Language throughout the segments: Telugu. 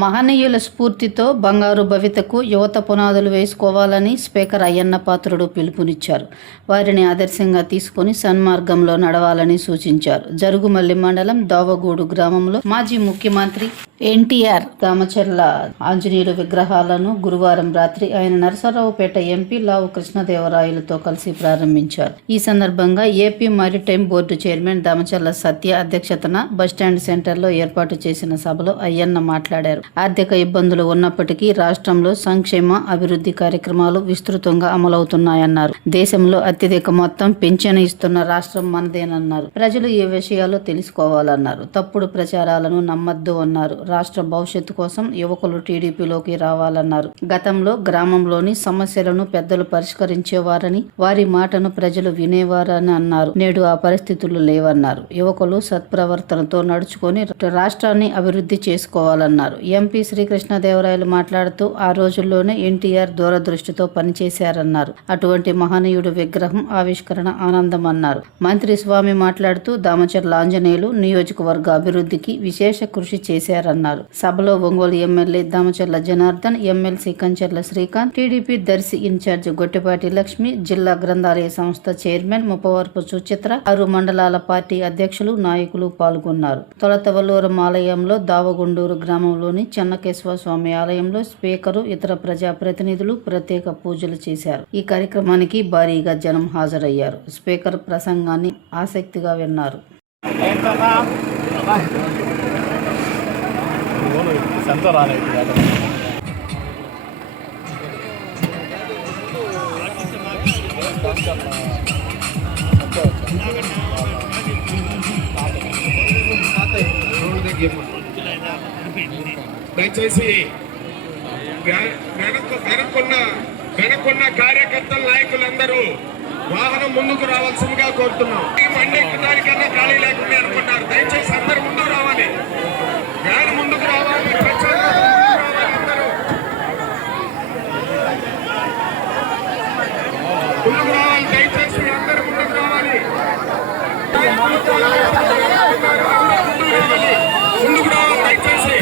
మహనీయుల స్ఫూర్తితో బంగారు భవితకు యువత పునాదులు వేసుకోవాలని స్పీకర్ అయ్యన్న పాత్రుడు పిలుపునిచ్చారు. వారిని ఆదర్శంగా తీసుకుని సన్మార్గంలో నడవాలని సూచించారు. జరుగుమల్లి మండలం దోవగూడు గ్రామంలో మాజీ ముఖ్యమంత్రి ఎన్టీఆర్ దామచర్ల ఆంజనేయుల విగ్రహాలను గురువారం రాత్రి ఆయన నరసరావుపేట ఎంపీ లావు కృష్ణదేవరాయలతో కలిసి ప్రారంభించారు. ఈ సందర్భంగా AP maritime board chairman Damacharla Satya అధ్యక్షతన బస్టాండ్ సెంటర్లో ఏర్పాటు చేసిన సభలో అయ్యన్న మాట్లాడారు. ఆర్థిక ఇబ్బందులు ఉన్నప్పటికీ రాష్ట్రంలో సంక్షేమ అభివృద్ధి కార్యక్రమాలు విస్తృతంగా అమలవుతున్నాయన్నారు. దేశంలో అత్యధిక మొత్తం పింఛను ఇస్తున్న రాష్ట్రం మనదేనన్నారు. ప్రజలు ఈ విషయాలు తెలుసుకోవాలన్నారు. తప్పుడు ప్రచారాలను నమ్మద్దు అన్నారు. రాష్ట్ర భవిష్యత్తు కోసం యువకులు టీడీపీలోకి రావాలన్నారు. గతంలో గ్రామంలోని సమస్యలను పెద్దలు పరిష్కరించేవారని, వారి మాటను ప్రజలు వినేవారని అన్నారు. నేడు ఆ పరిస్థితులు లేవన్నారు. యువకులు సత్ప్రవర్తనతో నడుచుకొని రాష్ట్రాన్ని అభివృద్ధి చేసుకోవాలన్నారు. ఎంపీ శ్రీకృష్ణదేవరాయలు మాట్లాడుతూ ఆ రోజుల్లోనే ఎన్టీఆర్ దూరదృష్టితో పనిచేశారన్నారు. అటువంటి మహనీయుడు విగ్రహం ఆవిష్కరణ ఆనందం అన్నారు. మంత్రి స్వామి మాట్లాడుతూ దామచర్ల ఆంజనేయులు నియోజకవర్గ అభివృద్ధికి విశేష కృషి చేశారన్నారు. సభలో Ongole MLA Damacharla Janardhan, MLC Kancharla Srikanth, TDP Darsi incharge Gottipati Lakshmi, జిల్లా గ్రంథాలయ సంస్థ చైర్మన్ ముప్పవరపు సుచిత్ర, 6 మండలాల పార్టీ అధ్యక్షులు, నాయకులు పాల్గొన్నారు. తొలతవల్లూరం ఆలయంలో దావగుండూరు గ్రామంలోని చెన్నకేశ్వర స్వామి ఆలయంలో స్పీకరు, ఇతర ప్రజాప్రతినిధులు ప్రత్యేక పూజలు చేశారు. ఈ కార్యక్రమానికి భారీగా జనం హాజరయ్యారు. స్పీకర్ ప్రసంగాన్ని ఆసక్తిగా విన్నారు. దయచేసి వెనకున్న కార్యకర్తల నాయకులందరూ వాహనం ముందుకు రావాల్సిందిగా కోరుతున్నాం. మండెక్కడానికన్నా ఖాళీ లేకుండా అనుకుంటారు. దయచేసి అందరూ ముందుకు రావాలి. వ్యాన్ ముందుకు రావాలి. ముందుకు రావాలి. దయచేసి అందరూ ముందుకు రావాలి. ముందుకు రావాలి. దయచేసి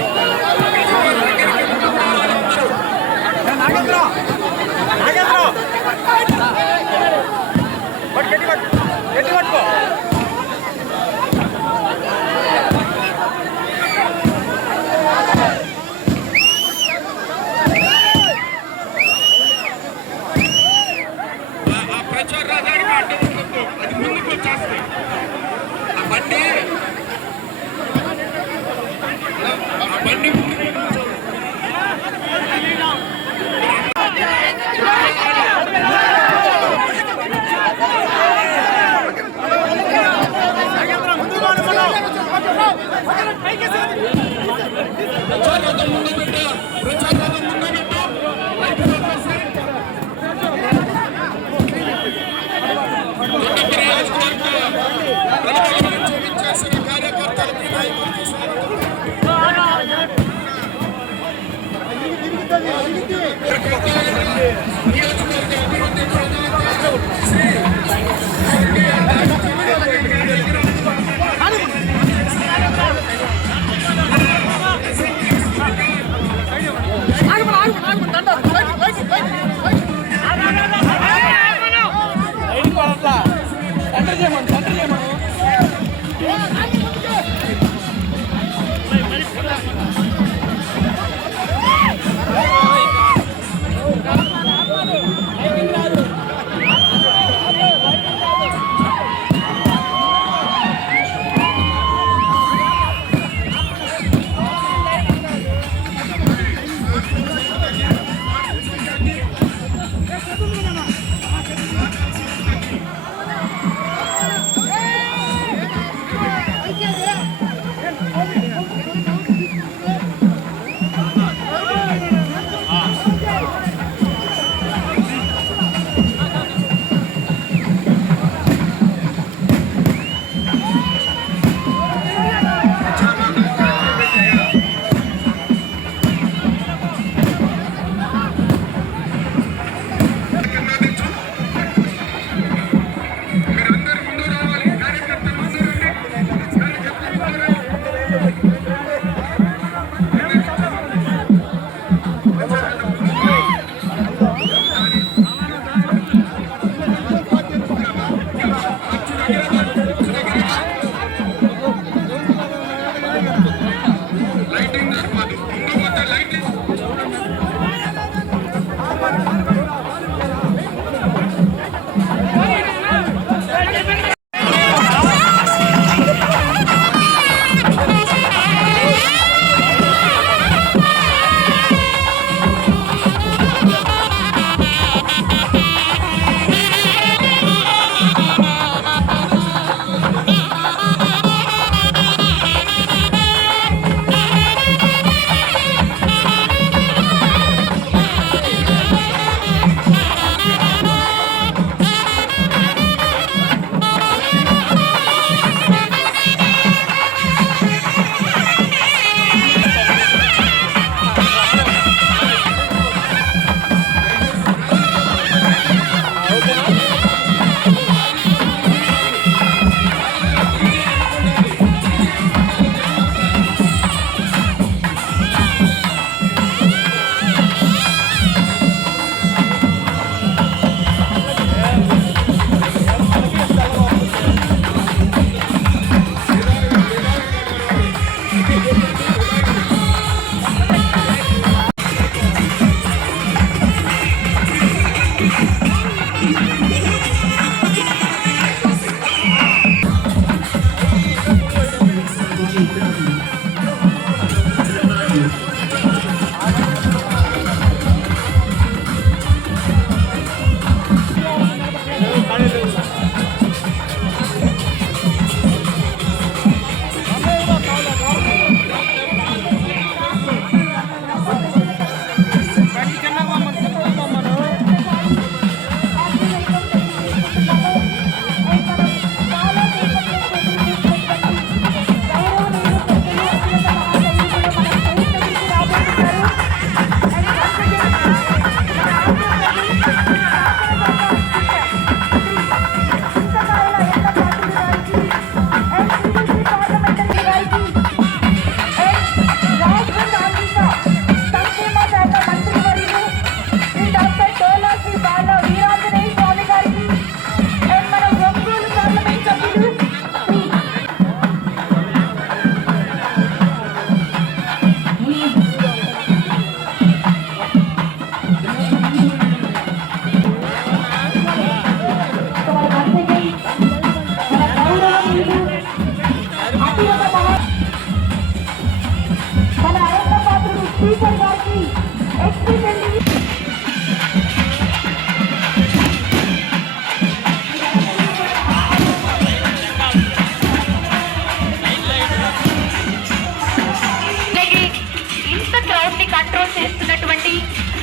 కంట్రోల్ చేస్తున్నటువంటి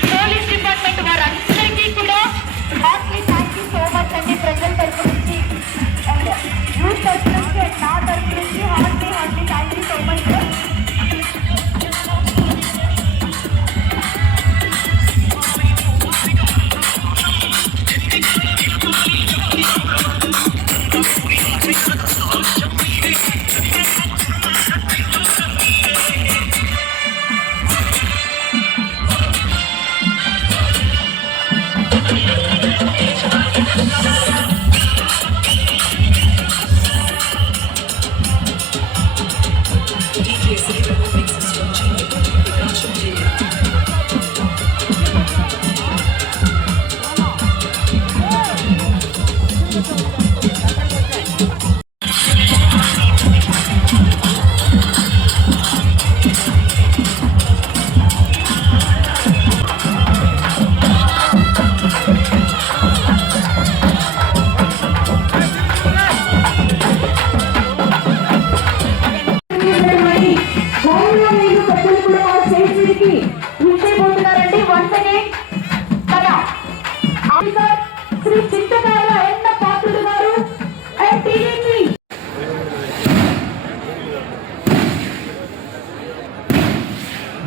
పోలీస్ డిపార్ట్మెంట్ వారందరికీ కూడా heartily thank you so much అండి. ప్రజల తరపు నుంచి అండ్ యూత్ తరపు నుంచి అండ్ నా తరపు నుంచి heartly thank you so much sir.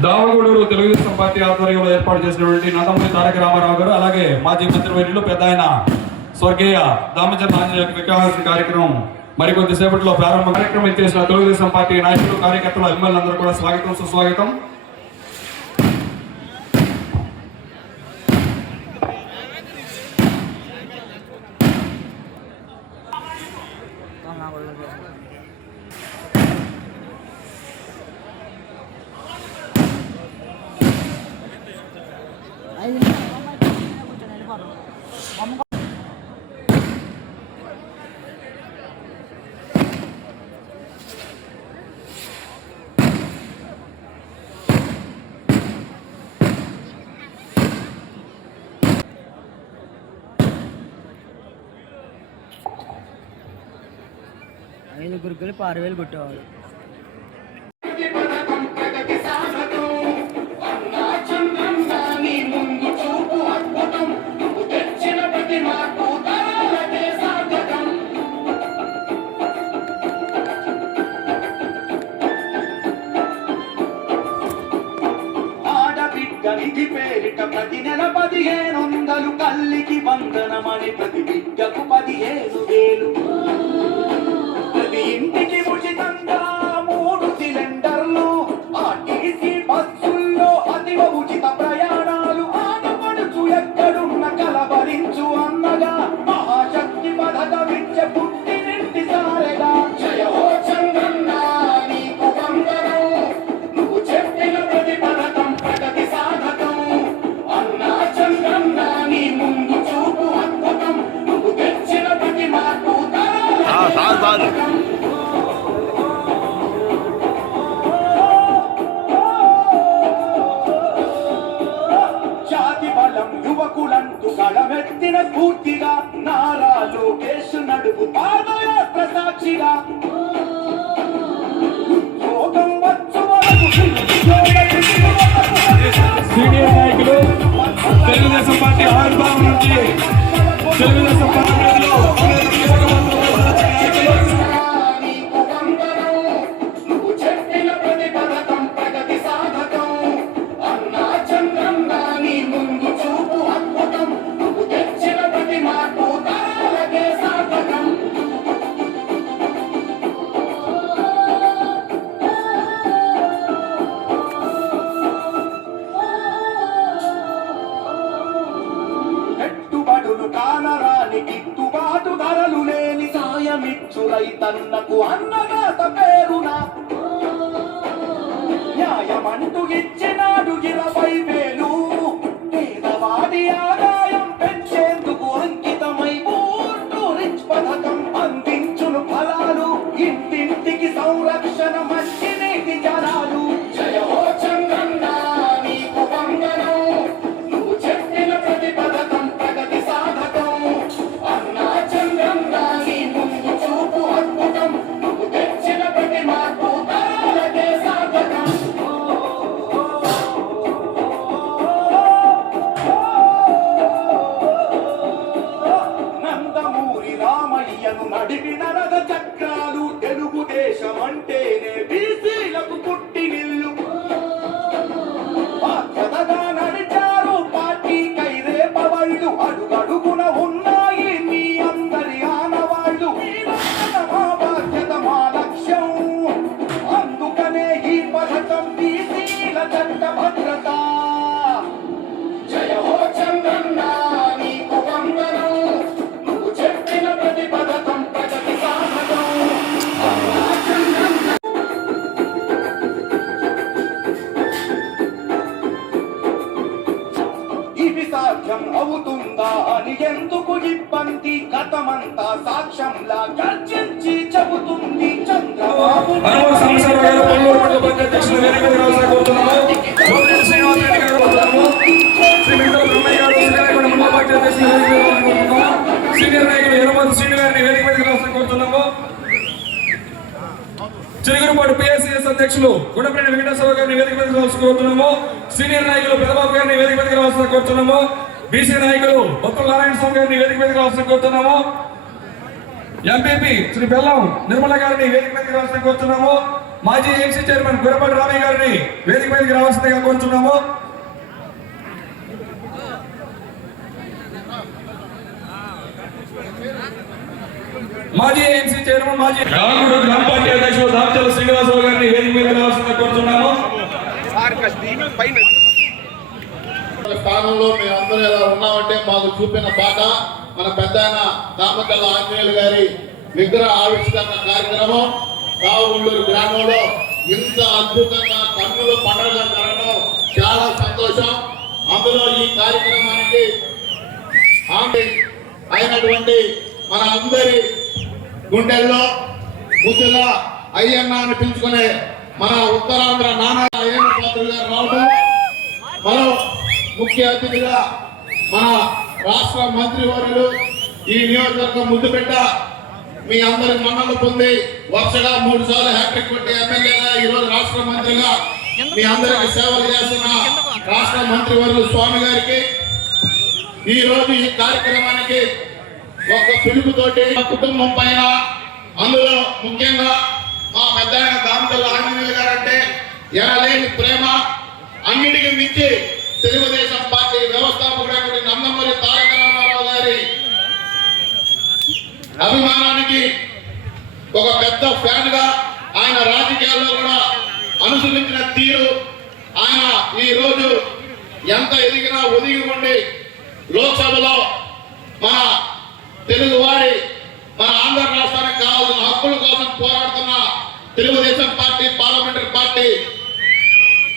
Davaguduru Telugu Desam party ఆధ్వర్యంలో ఏర్పాటు చేసినటువంటి నందమూరి తారక రామారావు గారు అలాగే మాజీ మంత్రివర్యులు పెద్ద ఆయన స్వర్గీయ దామచంద్ర ఆంజనేయ విగ్రహావిష్కరణ కార్యక్రమం మరికొద్ది సేపట్లో ప్రారంభ కార్యక్రమం చేసిన తెలుగుదేశం పార్టీ నాయకులు కార్యకర్తలు అభిమానులందరూ కూడా స్వాగతం సుస్వాగతం. ఐదుగురు కలిపి 6,000 కొట్టేవాళ్ళు. ఆడబిడ్డనికి పేరిట ప్రతి నెల 1500 కల్లికి వందనమని ప్రతి బిడ్డకు 15,000 ప్రతి ఇంటికి ఉచితంగా 3 సిలిండర్లు ఆర్టీసీ బస్సుల్లో అతివ ఉచిత ప్రయాణాలు ఆడపడుచు ఎక్కడున్న కలవరించు అన్నగా మహాశక్తి పథకమిచ్చే పుట్టినింటి సారెగా జయ హో చంద్రన్న నీకు వందనం నువ్వు చెప్పిన ప్రతి పథకం ప్రగతి సాధకం అన్నా చంద్రన్న నీ ముందు చూపు అద్భుతం నువ్వు తెచ్చిన ప్రతి రైతన్నకు అన్నదాత పేరున న్యాయమంటూ ఇచ్చినాడు 20,000. పేదవాడి ఆదాయం పెంచేందుకు అంకితమై ఊర్టు రిచ్ పథకం అందించును ఫలాలు. ఇంటింటికి సంరక్షణ మంచి నీటి జలాలు. జయ హో చంద్రన్న నీకు వందనం. నువ్వు చెప్పిన ప్రతి పథకం ప్రగతి సాధకం. అన్నా చంద్రన్న నీ ముందు చూపు అద్భుతం. నువ్వు తెచ్చిన ప్రతి మార్పు తరాలకే సాధకం. నందమూరి రామయ్యను నడిపిన రథ చక్రాలు. తెలుగుదేశం అంటేనే బీసీలకు పుట్టినిల్లు. బాధ్యతగా నడిచారు పార్టీకై రేపవళ్ళు. అడుగడుగున ఉన్నాయి మీ అందరి ఆనవాళ్ళు. మా బాధ్యత మా లక్ష్యం. అందుకనే ఈ పథకం బీసీల చట్ట భద్రత. జయ హో చంద్రన్న నీకు వందనం. నువ్వు చెప్పిన ప్రతి పథకం ప్రగతి సాధకం. ఇవి సాధ్యం అవుతుందా అని ఎందుకు ఇబ్బంది? గతమంతా సాక్ష్యంలా గర్జించి చెబుతుంది చంద్రబాబు. అనుమతి సంవత్సరాల గారు పల్లూరు మండల పంచాయతీ అధ్యక్షులు వేదిక మీద రావాల్సిన కోరుతున్నాము. గోపిరెడ్డి శ్రీనివాస్ రెడ్డి గారు కోరుతున్నాము. శ్రీ మిగతా బ్రహ్మయ్య గారు శ్రీకాకుళం మండల పంచాయతీ అధ్యక్షులు వేదిక మీద రావాల్సిన కోరుతున్నాము. సీనియర్ నాయకులు ఎర్రమతి శ్రీను గారిని వేదిక మీద రావాల్సిన కోరుతున్నాము. చిరుగురుపాడు పిఎస్సిఎస్ అధ్యక్షులు గుండపల్లి వెంకటేశ్వర గారిని వేదిక మీద రావాల్సిన కోరుతున్నాము. సీనియర్ నాయకులు పెదబాబు గారిని వేదిక మీద రావాల్సిన కోరుతున్నాము. బీసీ నాయకులు బొత్తుల నారాయణ స్వామి గారిని వేదిక మీద రావాల్సిన కోరుతున్నాము. ఎంపీపీ శ్రీ బెల్లం నిర్మల గారిని వేదిక మీదకి రావాల్సిన కోరుతున్నాము. మాజీ ఏఎంసీ చైర్మన్ గురపాటి రామయ్య గారిని వేదిక మీదకి రావాల్సిందిగా కోరుతున్నాము. మాజీ ఏఎంసీ చైర్మన్ మాజీ రామగుడు గ్రామ పార్టీ అధ్యక్షులు దామచల శ్రీనివాసరావు గారిని వేదిక మీదకి రావాల్సిందిగా కోరుతున్నాము. స్థానంలో మేమందరూ ఎలా ఉన్నామంటే మాకు చూపిన బాట మన పెద్ద ఆయన దామచల ఆంజనేయులు గారి విగ్రహ ఆవిష్కరణ కార్యక్రమం కావుళ్ళూరు గ్రామంలో ఇంత అద్భుతంగా కన్నుల పండుగ జరగడం చాలా సంతోషం. అందులో ఈ కార్యక్రమానికి హామీ అయినటువంటి మన అందరి గుండెల్లో ముద్దుగా అయ్యన్న అని పిలుచుకునే మన ఉత్తరాంధ్ర నానా అయ్యన్న పాత్రుడు గారు రావడం, మనం ముఖ్య అతిథిగా మన రాష్ట్ర మంత్రివర్యులు ఈ నియోజకవర్గం ముద్దుపెట్ట మీ అందరి మన్నలు పొంది వరుసగా 3 సార్లు హ్యాట్రిక్ కొట్టి ఎమ్మెల్యేగా ఈరోజు రాష్ట్ర మంత్రిగా మీ అందరికి సేవలు చేస్తున్న రాష్ట్ర మంత్రివర్యులు స్వామి గారికి ఈ రోజు ఈ కార్యక్రమానికి ఒక పిలుపుతోటి కుటుంబం పైన, అందులో ముఖ్యంగా మా పెద్ద దామచల ఆంజనేయులు గారు అంటే ఎనలేని ప్రేమ, అన్నిటికీ మించి తెలుగుదేశం పార్టీ వ్యవస్థాపకుడైన నందమూరి తారక రామారావు గారి అభిమానానికి ఒక పెద్ద ఫ్యాన్ గా ఆయన రాజకీయాల్లో కూడా అనుసరించిన తీరు, ఆయన ఈ రోజు ఎంత ఎదిగినా ఒదిగి ఉండి లోక్సభలో మన తెలుగు వారి మన ఆంధ్ర రాష్ట్రానికి కావాల్సిన హక్కుల కోసం పోరాడుతున్న Telugu Desam party parliamentary party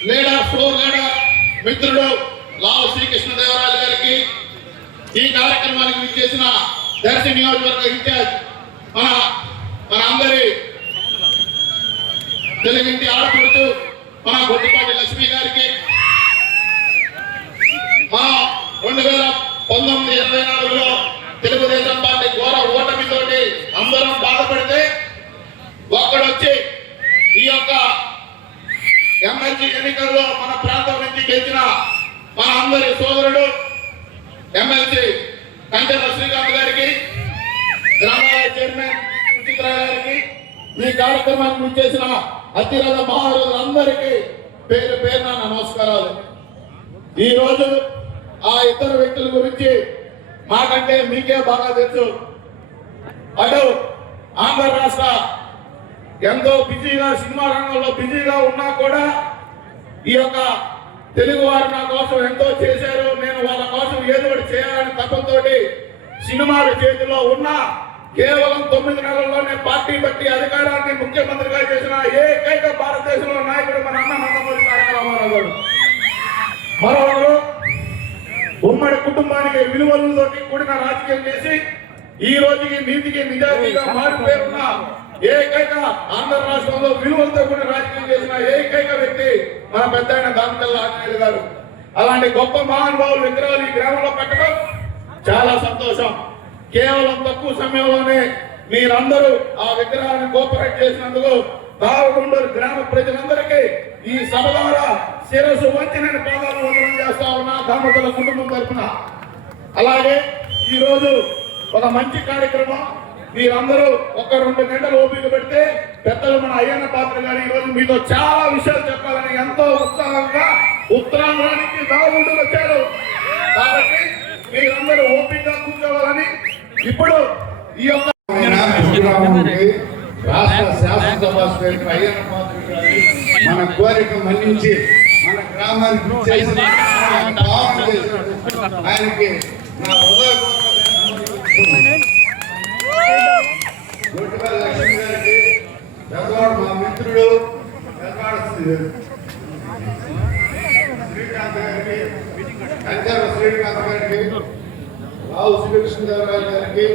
leader, floor leader మిత్రుడు లావు శ్రీకృష్ణదేవరాయలు గారికి, ఈ కార్యక్రమానికి విచ్చేసిన దర్శి నియోజకవర్గ ఇన్ఛార్జ్ మన అందరి తెలుగింటి ఆడపడుతూ మన గొడ్డిపాటి లక్ష్మి గారికి, మనం 2019-24లో తెలుగుదేశం పార్టీ ఘోర ఓటమితోటి అందరం బాధపడితే ఒక్కడొచ్చి ఈ యొక్క ఎమ్మెల్సీ ఎన్నికల్లో మన ప్రాంతం నుంచి గెలిచిన మన అందరి సోదరుడు ఎమ్మెల్సీ కంచెల శ్రీకాంత్ గారికి, గ్రామాల చైర్మన్ సుచిత్ర గారికి, ఈ కార్యక్రమానికి విచ్చేసిన అతిరథ మహారాజులందరికీ పేరు పేరున నమస్కారాలు. ఈ రోజు ఆ ఇద్దరు వ్యక్తుల గురించి మాకంటే మీకే బాగా తెలుసు. అటు ఆంధ్ర రాష్ట్ర ఎంతో బిజీగా సినిమా రంగంలో బిజీగా ఉన్నా కూడా ఈ యొక్క తెలుగు వారు నా కోసం ఎంతో చేశారు, నేను వాళ్ళ కోసం ఏదో ఒకటి చేయాలని తపంతో సినిమాల చేతిలో ఉన్నా కేవలం 9 నెలల్లోనే పార్టీ బట్టి అధికారాన్ని ముఖ్యమంత్రిగా చేసిన ఏకైక భారతదేశంలో నాయకుడు మన అన్న నందమూరి తారక రామారావు గారు. మరోవైపు ఉమ్మడి కుటుంబానికి విలువలతోటి కూడిన రాజకీయం చేసి ఈ రోజుకి నీతికి నిజాయితీగా మారిపోయిన ఏకైక ఆంధ్ర రాష్ట్రంలో విలువలతో కూడిన రాజకీయం చేసిన ఏకైక వ్యక్తి మన పెద్దయిన దామచర్ల ఆంజనేయులు గారు. అలాంటి గొప్ప మహానుభావులు విగ్రహాలు ఈ గ్రామంలో పెట్టడం చాలా సంతోషం. కేవలం తక్కువ సమయంలోనే మీరందరూ ఆ విగ్రహాన్ని కోఆపరేట్ చేసినందుకు దావగుండూరు గ్రామ ప్రజలందరికీ ఈ సభ ద్వారా శిరస్సు వంచి నేను పాదాలు వందనం చేస్తా ఉన్నా దామచర్ల కుటుంబం తరఫున. అలాగే ఈ రోజు ఒక మంచి కార్యక్రమం. మీరందరూ ఒక 2 గంటలు ఓపిక పెడితే పెద్దలు మన అయ్యన్న పాత్ర గారు ఈ రోజు మీతో చాలా విషయాలు చెప్పాలని ఎంతో ఉత్సాహంగా ఉత్తరాంధ్రానికి దావగుండూరు వచ్చారు. కాబట్టి మీరందరూ ఓపికగా కూర్చోవాలని ఇప్పుడు ఈ యొక్క రాష్ట్ర శాసనసభ స్పీకర్ అయ్యన్న పాత్ర గారు మన కోరిక మన్నించి మన గ్రామానికి చేసిన భావన చేసినందుకు ఆయనకి నా గొడ్డుపల్లి లక్ష్మి గారికి, పెద్దవాడు మా మిత్రుడు పెద్దవాడు శ్రీకాంత్ గారికి, కంచర్ల శ్రీకాంత్ గారికి, రావు శ్రీకృష్ణదేవరాయలు గారికి,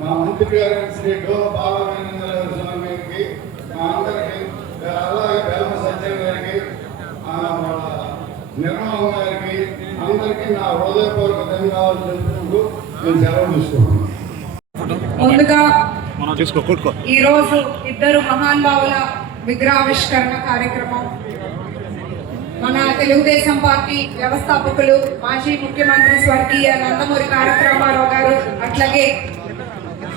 మా మంత్రి గారు శ్రీ డోల బాలవేంద్ర స్వామి గారికి, మా అందరికి అలాగే బేమ సత్యం గారికి, నిర్మల గారికి అందరికీ నా హృదయపూర్వక ధన్యవాదాలు తెలుపుకుంటూ నేను సెలవు తీసుకున్నాను. ముందుగా ఈరోజు 2 మహానుభావుల విగ్రహావిష్కరణ కార్యక్రమం మన తెలుగుదేశం పార్టీ వ్యవస్థాపకులు మాజీ ముఖ్యమంత్రి స్వర్గీయ నందమూరి తారక రామారావు గారు, అట్లాగే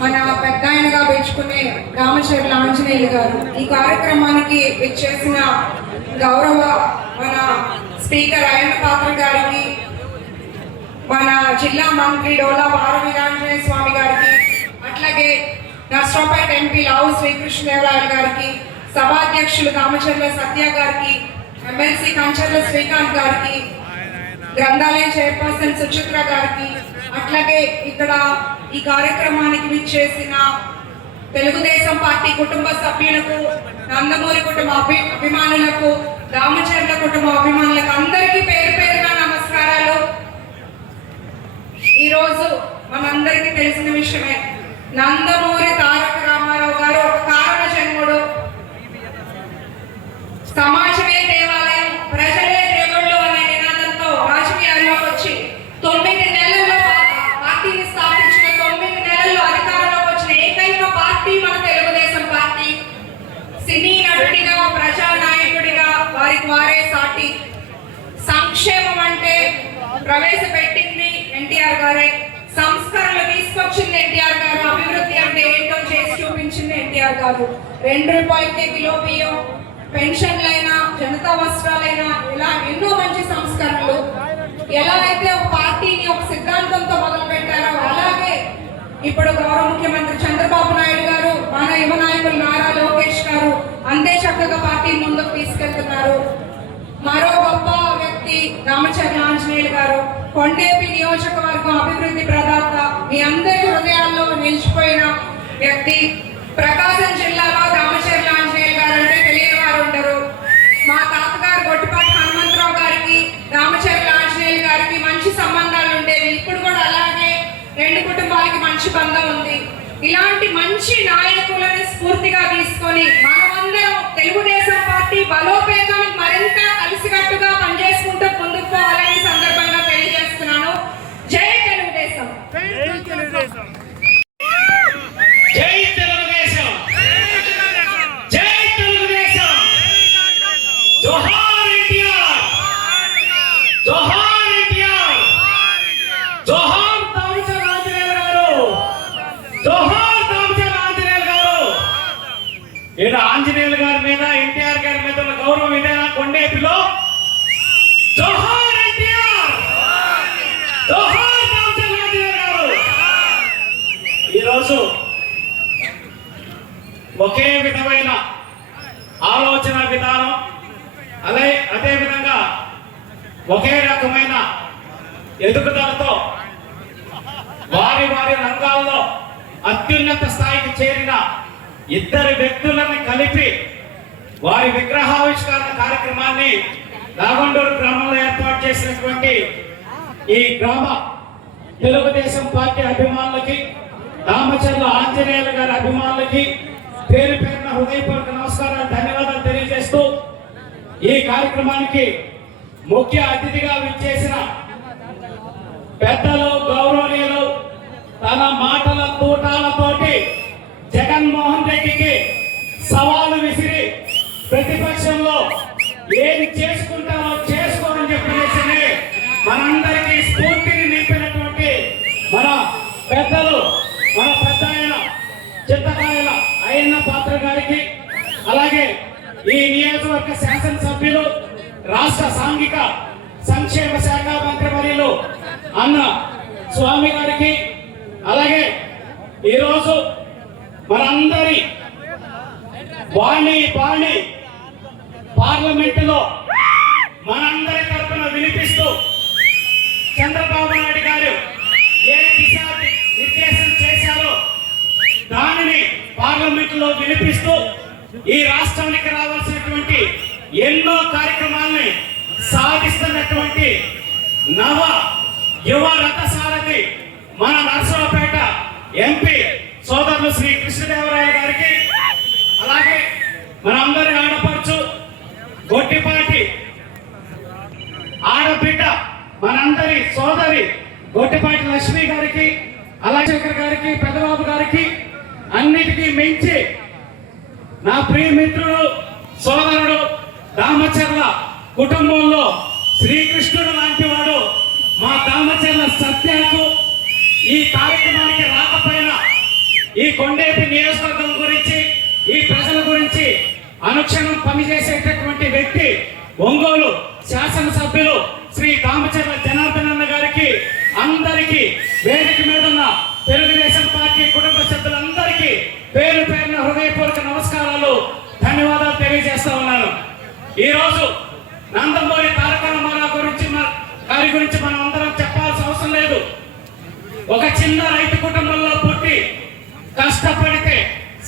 మన పెద్దాయనగా పెంచుకునే రామచర్ల ఆంజనేయులు గారు ఈ కార్యక్రమానికి ఇచ్చేసిన గౌరవ మన స్పీకర్ అయ్యన్న పాత్ర గారికి, మన జిల్లా మంత్రి డోలా బాలవీరాంజనేయ స్వామి గారికి, అట్లాగే నర్సరావుపేట ఎంపీ లావు శ్రీకృష్ణదేవరాయలు గారికి, సభాధ్యక్షులు దామచర్ల సత్య గారికి, ఎమ్మెల్సీ కంచర్ల శ్రీకాంత్ గారికి, గ్రంథాలయ చైర్పర్సన్ సుచిత్ర గారికి, అట్లాగే ఇక్కడ ఈ కార్యక్రమానికి విచ్చేసిన తెలుగుదేశం పార్టీ కుటుంబ సభ్యులకు, నందమూరి కుటుంబ అభిమానులకు, దామచర్ల కుటుంబ అభిమానులకు అందరికీ పేరు పేరుగా నమస్కారాలు. ఈరోజు మనందరికీ తెలిసిన విషయమే, నందమూరి తారక రామారావు గారు ఒక కారణ జన్ముడు. సమాజమే దేవాలయం, ప్రజలే దేవుళ్ళు అనే నినాదంతో రాజకీయాల్లోకి వచ్చి 9 నెలల్లో పార్టీని స్థాపించిన, 9 నెలల్లో అధికారంలోకి వచ్చిన ఏకైక పార్టీ మన తెలుగుదేశం పార్టీ. సినీ నటుడిగా, ప్రజానాయకుడిగా వారికి వారే సాటి. సంక్షేమం అంటే ప్రవేశపెట్టింది ఎన్టీఆర్ గారే, సంస్కరణలు తీసుకొచ్చింది ఎన్టీఆర్ గారు, అభివృద్ధి అంటే ఏంటో చేసి చూపించింది ఎన్టీఆర్ గారు. 2 రూపాయలకే కిలో బియ్యం, పెన్షన్లైనా, జనతా వస్త్రాలైనా, ఇలా ఎన్నో మంచి సంస్కరణలు. ఎలా అయితే ఒక పార్టీని ఒక సిద్ధాంతంతో మొదలు పెట్టారో అలాగే ఇప్పుడు గౌరవ ముఖ్యమంత్రి చంద్రబాబు నాయుడు గారు, మన యువ నాయకులు నారా లోకేష్ గారు అంతే చక్కగా పార్టీని ముందుకు తీసుకెళ్తున్నారు. మరో గొప్ప వ్యక్తి రామచర్ల ఆంజనేయులు గారు, కొండేపి నియోజకవర్గం అభివృద్ధి ప్రదాత, మీ అందరి హృదయాల్లో నిలిచిపోయిన వ్యక్తి. ప్రకాశం జిల్లాలో రామచర్ల ఆంజనేయులు గారు అంటే తెలియని వారు ఉండరు. మా తాతగారు గొట్టిపాటి హనుమంతరావు గారికి, రామచర్ల ఆంజనేయులు గారికి మంచి సంబంధాలు ఉండేవి. ఇప్పుడు కూడా అలాగే 2 కుటుంబాలకి మంచి బంధం ఉంది. ఇలాంటి మంచి నాయకులని స్ఫూర్తిగా తీసుకొని మనమందరం తెలుగుదేశం పార్టీ బలోపేతానికి మరింత కలిసికట్టుగా పనిచేసుకుంటూ ముందుకు పోవాలని సందర్భంగా తెలియజేస్తున్నాను. జై తెలుగుదేశం. జై తెలుగుదేశం. జై తెలుగుదేశం. జై తెలుగుదేశం. జోహార్ ఎన్టీఆర్. జోహార్ ఎన్టీఆర్. జోహార్ దామచర్ల ఆంజనేయులు గారు. జోహార్ దామచర్ల ఆంజనేయులు గారు. ఈడ ఆంజనేయులు గారి మీద, ఎన్టీఆర్ గారి మీద ఉన్న గౌరవం ఇదేనా కొండేపిలో? జోహార్ ఎన్టీఆర్. జోహార్ దామచర్ల ఆంజనేయులు గారు. ఈరోజు ఒకే విధమైన ఆలోచన విధానం, అదే విధంగా ఒకే రకమైన ఎదుగుదలతో వారి రంగాల్లో అత్యున్నత స్థాయికి చేరిన ఇద్దరు వ్యక్తులను కలిపి వారి విగ్రహావిష్కరణ కార్యక్రమాన్ని నాగొండూరు గ్రామంలో ఏర్పాటు చేసినటువంటి ఈ గ్రామ తెలుగుదేశం పార్టీ అభిమానులకి, దామచర్ల ఆంజనేయులు గారి అభిమానులకి పేరు పేరున హృదయపూర్వక నమస్కారాలు, ధన్యవాదాలు తెలియజేస్తూ ఈ కార్యక్రమానికి ముఖ్య అతిథిగా విచ్చేసిన పెద్దలు, గౌరవనీయులు తన మాటల తూటాలతోటి జగన్మోహన్ రెడ్డికి సవాలు విసిరి ప్రతిపక్షంలో ఏది చేసుకుంటారో చేసుకోమని చెప్పేసి మనందరికీ స్ఫూర్తిని నింపినటువంటి మన పెద్దలు, మన పెద్ద ఆయన చింతకాయల అయ్యన్న పాత్ర గారికి, అలాగే ఈ నియోజకవర్గ శాసనసభ్యులు, రాష్ట్ర సాంఘిక సంక్షేమ శాఖ మంత్రివర్యులు అన్న స్వామి గారికి, అలాగే ఈరోజు మనందరి వాణి పార్లమెంటులో మనందరి తరఫున వినిపిస్తూ చంద్రబాబు నాయుడు గారు ఏ దిశా నిర్దేశం చేశారో దానిని పార్లమెంటులో వినిపిస్తూ ఈ రాష్ట్రానికి రావాల్సినటువంటి ఎన్నో కార్యక్రమాలని సాధిస్తున్నటువంటి నవ యువ రథసారథి మన నరసరావుపేట ఎంపీ సోదరులు శ్రీ కృష్ణదేవరాయ గారికి, అలాగే మనందరి ఆడపడుచు గొట్టిపాటి ఆడబిడ్డ మనందరి సోదరి గొట్టిపాటి లక్ష్మి గారికి, అలాగే శేఖర్ గారికి, పెద్దబాబు గారికి, అన్నిటికీ మించి నా ప్రియ మిత్రుడు సోదరుడు దామచర్ల కుటుంబంలో శ్రీకృష్ణుడు లాంటి వాడు మా దామచర్ల సత్యకు ఈ కార్యక్రమానికి రాకపోయినా ఈ కొండేపి నియోజకవర్గం గురించి, ఈ ప్రజల గురించి అనుక్షణం పనిచేసేటటువంటి వ్యక్తి ఒంగోలు శాసనసభ్యులు శ్రీ దామచర్ల జనార్దన్ అన్న గారికి, అందరికీ వేదిక మీద ఉన్న తెలుగుదేశం పార్టీ కుటుంబ సభ్యులందరికీ పేరు పేరున హృదయపూర్వక నమస్కారాలు, ధన్యవాదాలు తెలియజేస్తా ఉన్నాను. ఈ రోజు నందమూరి తారక రామారావు గారి గురించి మనం అందరం చెప్పాల్సిన అవసరం లేదు. ఒక చిన్న రైతు కుటుంబంలో పుట్టి కష్టపడితే,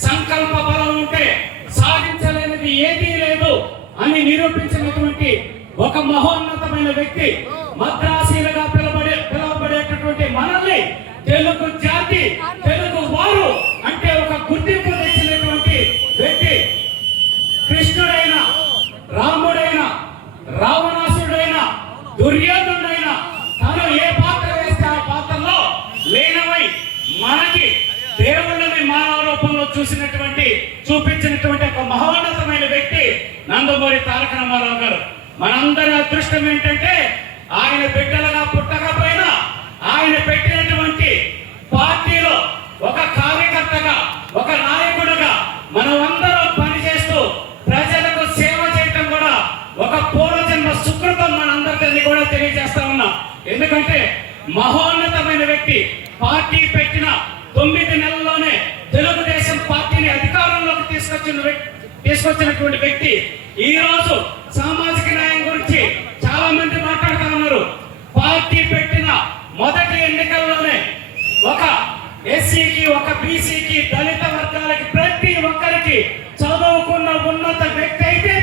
సంకల్ప బలం ఉంటే సాధించలేనిది ఏదీ లేదు అని నిరూపించినటువంటి ఒక మహోన్నతమైన వ్యక్తి, మద్రాసీలుగా పిలువబడేటటువంటి మనల్ని తెలుగు జాతి, తెలుగు వారు అంటే ఒక గుర్తింపు తెచ్చినటువంటి వ్యక్తి. కృష్ణుడైన, రాముడైన, రావణాసుడైన, దుర్యోధనుడైన తను ఏ పాత్ర వేస్తే ఆ పాత్రలో లీనమై మనకి దేవుళ్ళని మానవ రూపంలో చూపించినటువంటి ఒక మహోన్నతమైన వ్యక్తి నందమూరి తారక రామారావు గారు. మనందరి అదృష్టం ఏంటంటే ఆయన బిడ్డలుగా పుట్టకపోయినా ఆయన పెట్టినటువంటి పార్టీలో ఒక కార్యకర్తగా, ఒక నాయకుడుగా మనమందరం పనిచేస్తూ ప్రజలకు సేవ చేయటం కూడా ఒక పూర్వజన్మ సుకృతం మనందరికీ కూడా తెలియజేస్తా ఉన్నాం. ఎందుకంటే మహోన్నతమైన వ్యక్తి పార్టీ పెట్టిన 9 నెలల్లోనే తెలుగుదేశం పార్టీని అధికారంలోకి తీసుకొచ్చినటువంటి వ్యక్తి. ఈ రోజు సామాజిక న్యాయం గురించి చాలా మంది మాట్లాడుతూ ఉన్నారు. పార్టీ పెట్టిన మొదటి ఎన్నికల్లోనే ఒక ఎస్సీకి, ఒక బీసీకి, దళిత వర్గాలకి, ప్రతి ఒక్కరికి చదువుకున్న ఉన్నత వ్యక్తి అయితే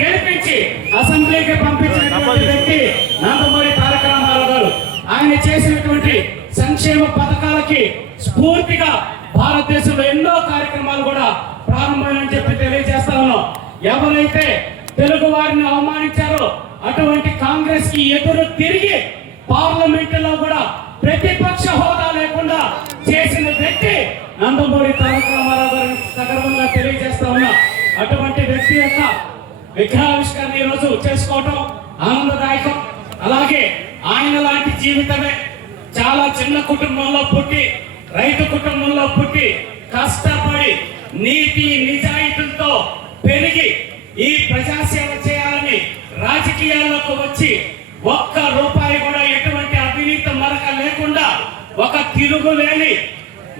గెలిపించి అసెంబ్లీకి పంపించినటువంటి వ్యక్తి నందమూరి తారక రామారావు గారు. ఆయన చేసినటువంటి సంక్షేమ పథకాలకి స్ఫూర్తిగా భారతదేశంలో ఎన్నో కార్యక్రమాలు కూడా ప్రారంభమని చెప్పి తెలియజేస్తా ఉన్నాం. ఎవరైతే తెలుగు వారిని అవమానించారో అటువంటి కాంగ్రెస్ కి ఎదురు తిరిగి పార్లమెంటులో కూడా ప్రతిపక్ష హోదా లేకుండా చేసిన వ్యక్తి నందమూరి తారక రామారావు గారిని సగర్వంగా తెలియజేస్తా ఉన్నా. అటువంటి వ్యక్తి యొక్క విగ్రహావిష్కరణ ఈ రోజు చేసుకోవటం ఆనందదాయకం. అలాగే ఆయన లాంటి జీవితమే చాలా చిన్న కుటుంబంలో పుట్టి, రైతు కుటుంబంలో పుట్టి, కష్టపడి నీతి నిజాయితీలతో పెరిగి ఈ ప్రజాసేవ చేయాలని రాజకీయాల్లోకి వచ్చి ఒక్క రూపాయి కూడా ఎటువంటి అవినీతి మరక లేకుండా ఒక తిరుగులేని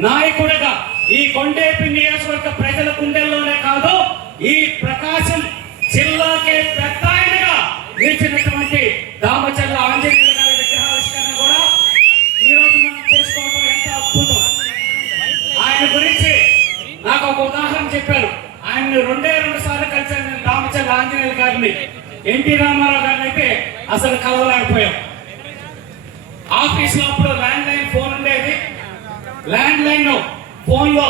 నాయకుడిగా ఈ కొండేపి నియోజకవర్గ ప్రజల గుండెల్లోనే కాదు, ఈ ప్రకాశం జిల్లాకే పెద్ద ఆయనగా నిలిచినటువంటి దామచర్ల ఆంజనేయులు గారి విగ్రహావిష్కరణ కూడా ఈ రోజు మనం చేసుకోవడం ఎంత అద్భుతం. చెప్పారు. ఆయన్ని 2 సార్లు కలిసాను నేను దామచర్ల ఆంజనేయులు గారిని. ఎన్టీ రామారావు గారిని అయితే అసలు కలవలేకపోయాం. ఆఫీస్లో అప్పుడు ల్యాండ్ లైన్ ఫోన్ ఉండేది. ల్యాండ్ లైన్ ఫోన్లో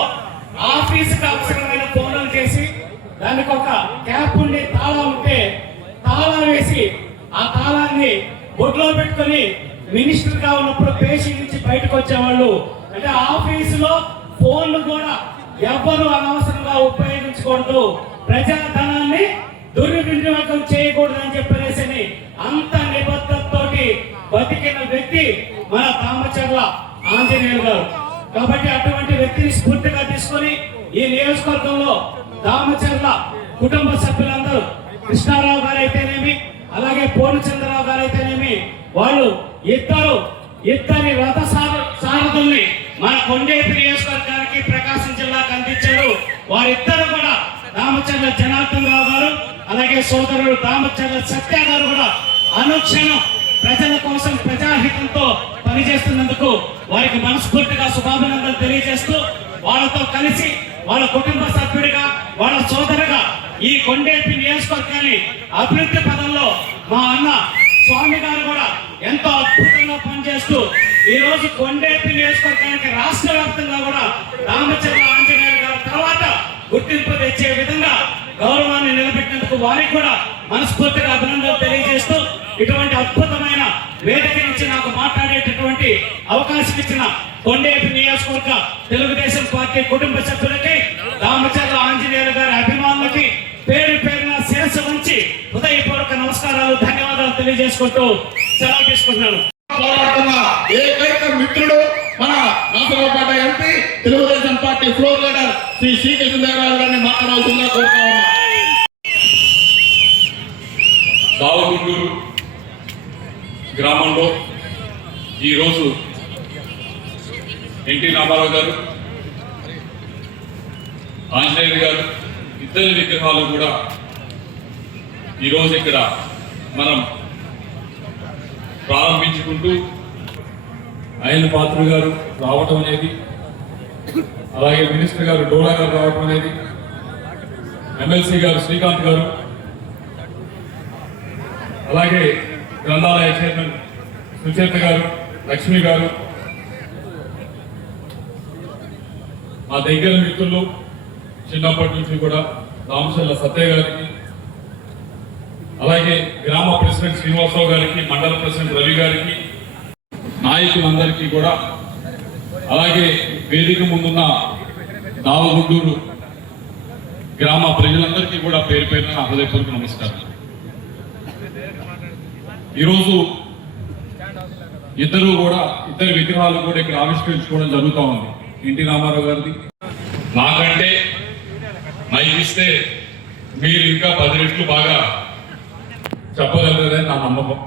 ఆఫీస్కి అవసరమైన ఫోన్లు చేసి దానికి ఒక క్యాప్ ఉండి తాళం ఉంటే తాళం వేసి ఆ తాళాన్ని బొడ్లో పెట్టుకొని మినిస్టర్ గా ఉన్నప్పుడు పేషెంట్ నుంచి బయటకు వచ్చేవాళ్ళు. అంటే ఆఫీసులో ఫోన్లు కూడా ఎవ్వరు అనవసరంగా ఉపయోగించకూడదు, ప్రజాధనాన్ని దుర్వినియోగం చేయకూడదు అని చెప్పేసి అంత నిబద్ధతతోటి బతికిన వ్యక్తి మన దామచర్ల ఆంజనేయులు గారు. కాబట్టి అటువంటి వ్యక్తిని స్ఫూర్తిగా తీసుకొని ఈ నియోజకవర్గంలో దామచర్ల కుటుంబ సభ్యులందరూ కృష్ణారావు గారు అయితేనేమి, అలాగే పూర్ణచంద్రరావు గారు అయితేనేమి, వాళ్ళు ఇద్దరి రథ సారథుల్ని మన కొండేపి నియోజకవర్గానికి ప్రకాశం జిల్లాకు అందించారు. వారిద్దరు కూడా దామచర్ల జనార్దన్ రావు గారు, అలాగే సోదరుడు దామచర్ల సత్య గారు కూడా అనుక్షణం ప్రజల కోసం ప్రజాహితంతో పనిచేస్తున్నందుకు వారికి మనస్ఫూర్తిగా శుభాభినందనలు తెలియజేస్తూ, వాళ్ళతో కలిసి వాళ్ళ కుటుంబ సభ్యుడిగా, వాళ్ళ సోదరుగా ఈ కొండేపి నియోజకవర్గాన్ని అభివృద్ధి పదంలో మా అన్న స్వామి గారు కూడా ఎంతో అద్భుతంగా పనిచేస్తూ ఈ రోజు కొండేపి నియోజకవర్గానికి రాష్ట్ర వ్యాప్తంగా కూడా దామచర్ల ఆంజనేయులు గారి తర్వాత గుర్తింపు తెచ్చే విధంగా గౌరవాన్ని నిలబెట్టినందుకు వారికి కూడా మనస్ఫూర్తిగా అభినందనలు తెలియజేస్తూ, ఇటువంటి అద్భుతమైన వేదిక నుంచి నాకు మాట్లాడేటటువంటి అవకాశం ఇచ్చిన కొండేపి నియోజకవర్గ తెలుగుదేశం పార్టీ కుటుంబ సభ్యులకి, దామచర్ల ఆంజనేయులు గారి అభిమానులకి పేరు పేరున శిరస్సు ఉంచి హృదయపూర్వక నమస్కారాలు, ధన్యవాదాలు తెలియజేసుకుంటూ సెలవు తీసుకుంటున్నాను. పోరాడుతున్న ఏకైక మిత్రుడు మన Narasaraopet MP Telugu Desam party floor leader Shri Srikrishnadevarayalu గారిని మాట్లాడాల్సిందిగా కోరుతా ఉన్నా. దావగుండూరు గ్రామంలో ఈరోజు ఎన్టీ రామారావు గారు, ఆంజనేయులు గారు ఇద్దరి విగ్రహాలు కూడా ఈరోజు ఇక్కడ మనం ప్రారంభించుకుంటూ ఆయన పాత్ర గారు రావటం అనేది, అలాగే మినిస్టర్ గారు డోలా గారు రావటం అనేది, ఎమ్మెల్సీ గారు శ్రీకాంత్ గారు, అలాగే గ్రంథాలయ చైర్మన్ సుచేత గారు, లక్ష్మి గారు, మా దగ్గర మిత్రులు చిన్నప్పటి నుంచి కూడా దామచర్ల సత్య గారికి, అలాగే గ్రామ ప్రెసిడెంట్ శ్రీనివాసరావు గారికి, మండల ప్రెసిడెంట్ రవి గారికి, నాయకులందరికీ కూడా, అలాగే వేదిక ముందున్న దావగుండూరు గ్రామ ప్రజలందరికీ కూడా పేరు పేరున హృదయపూర్వక నమస్కారం. ఈరోజు ఇద్దరు విగ్రహాలు కూడా ఇక్కడ ఆవిష్కరించుకోవడం జరుగుతూ ఉంది. ఎన్టీ రామారావు గారిది. నాకంటే మైక్ ఇస్తే మీరు ఇంకా 10 రెట్లు బాగా చెప్పగలరని నా నమ్మకం.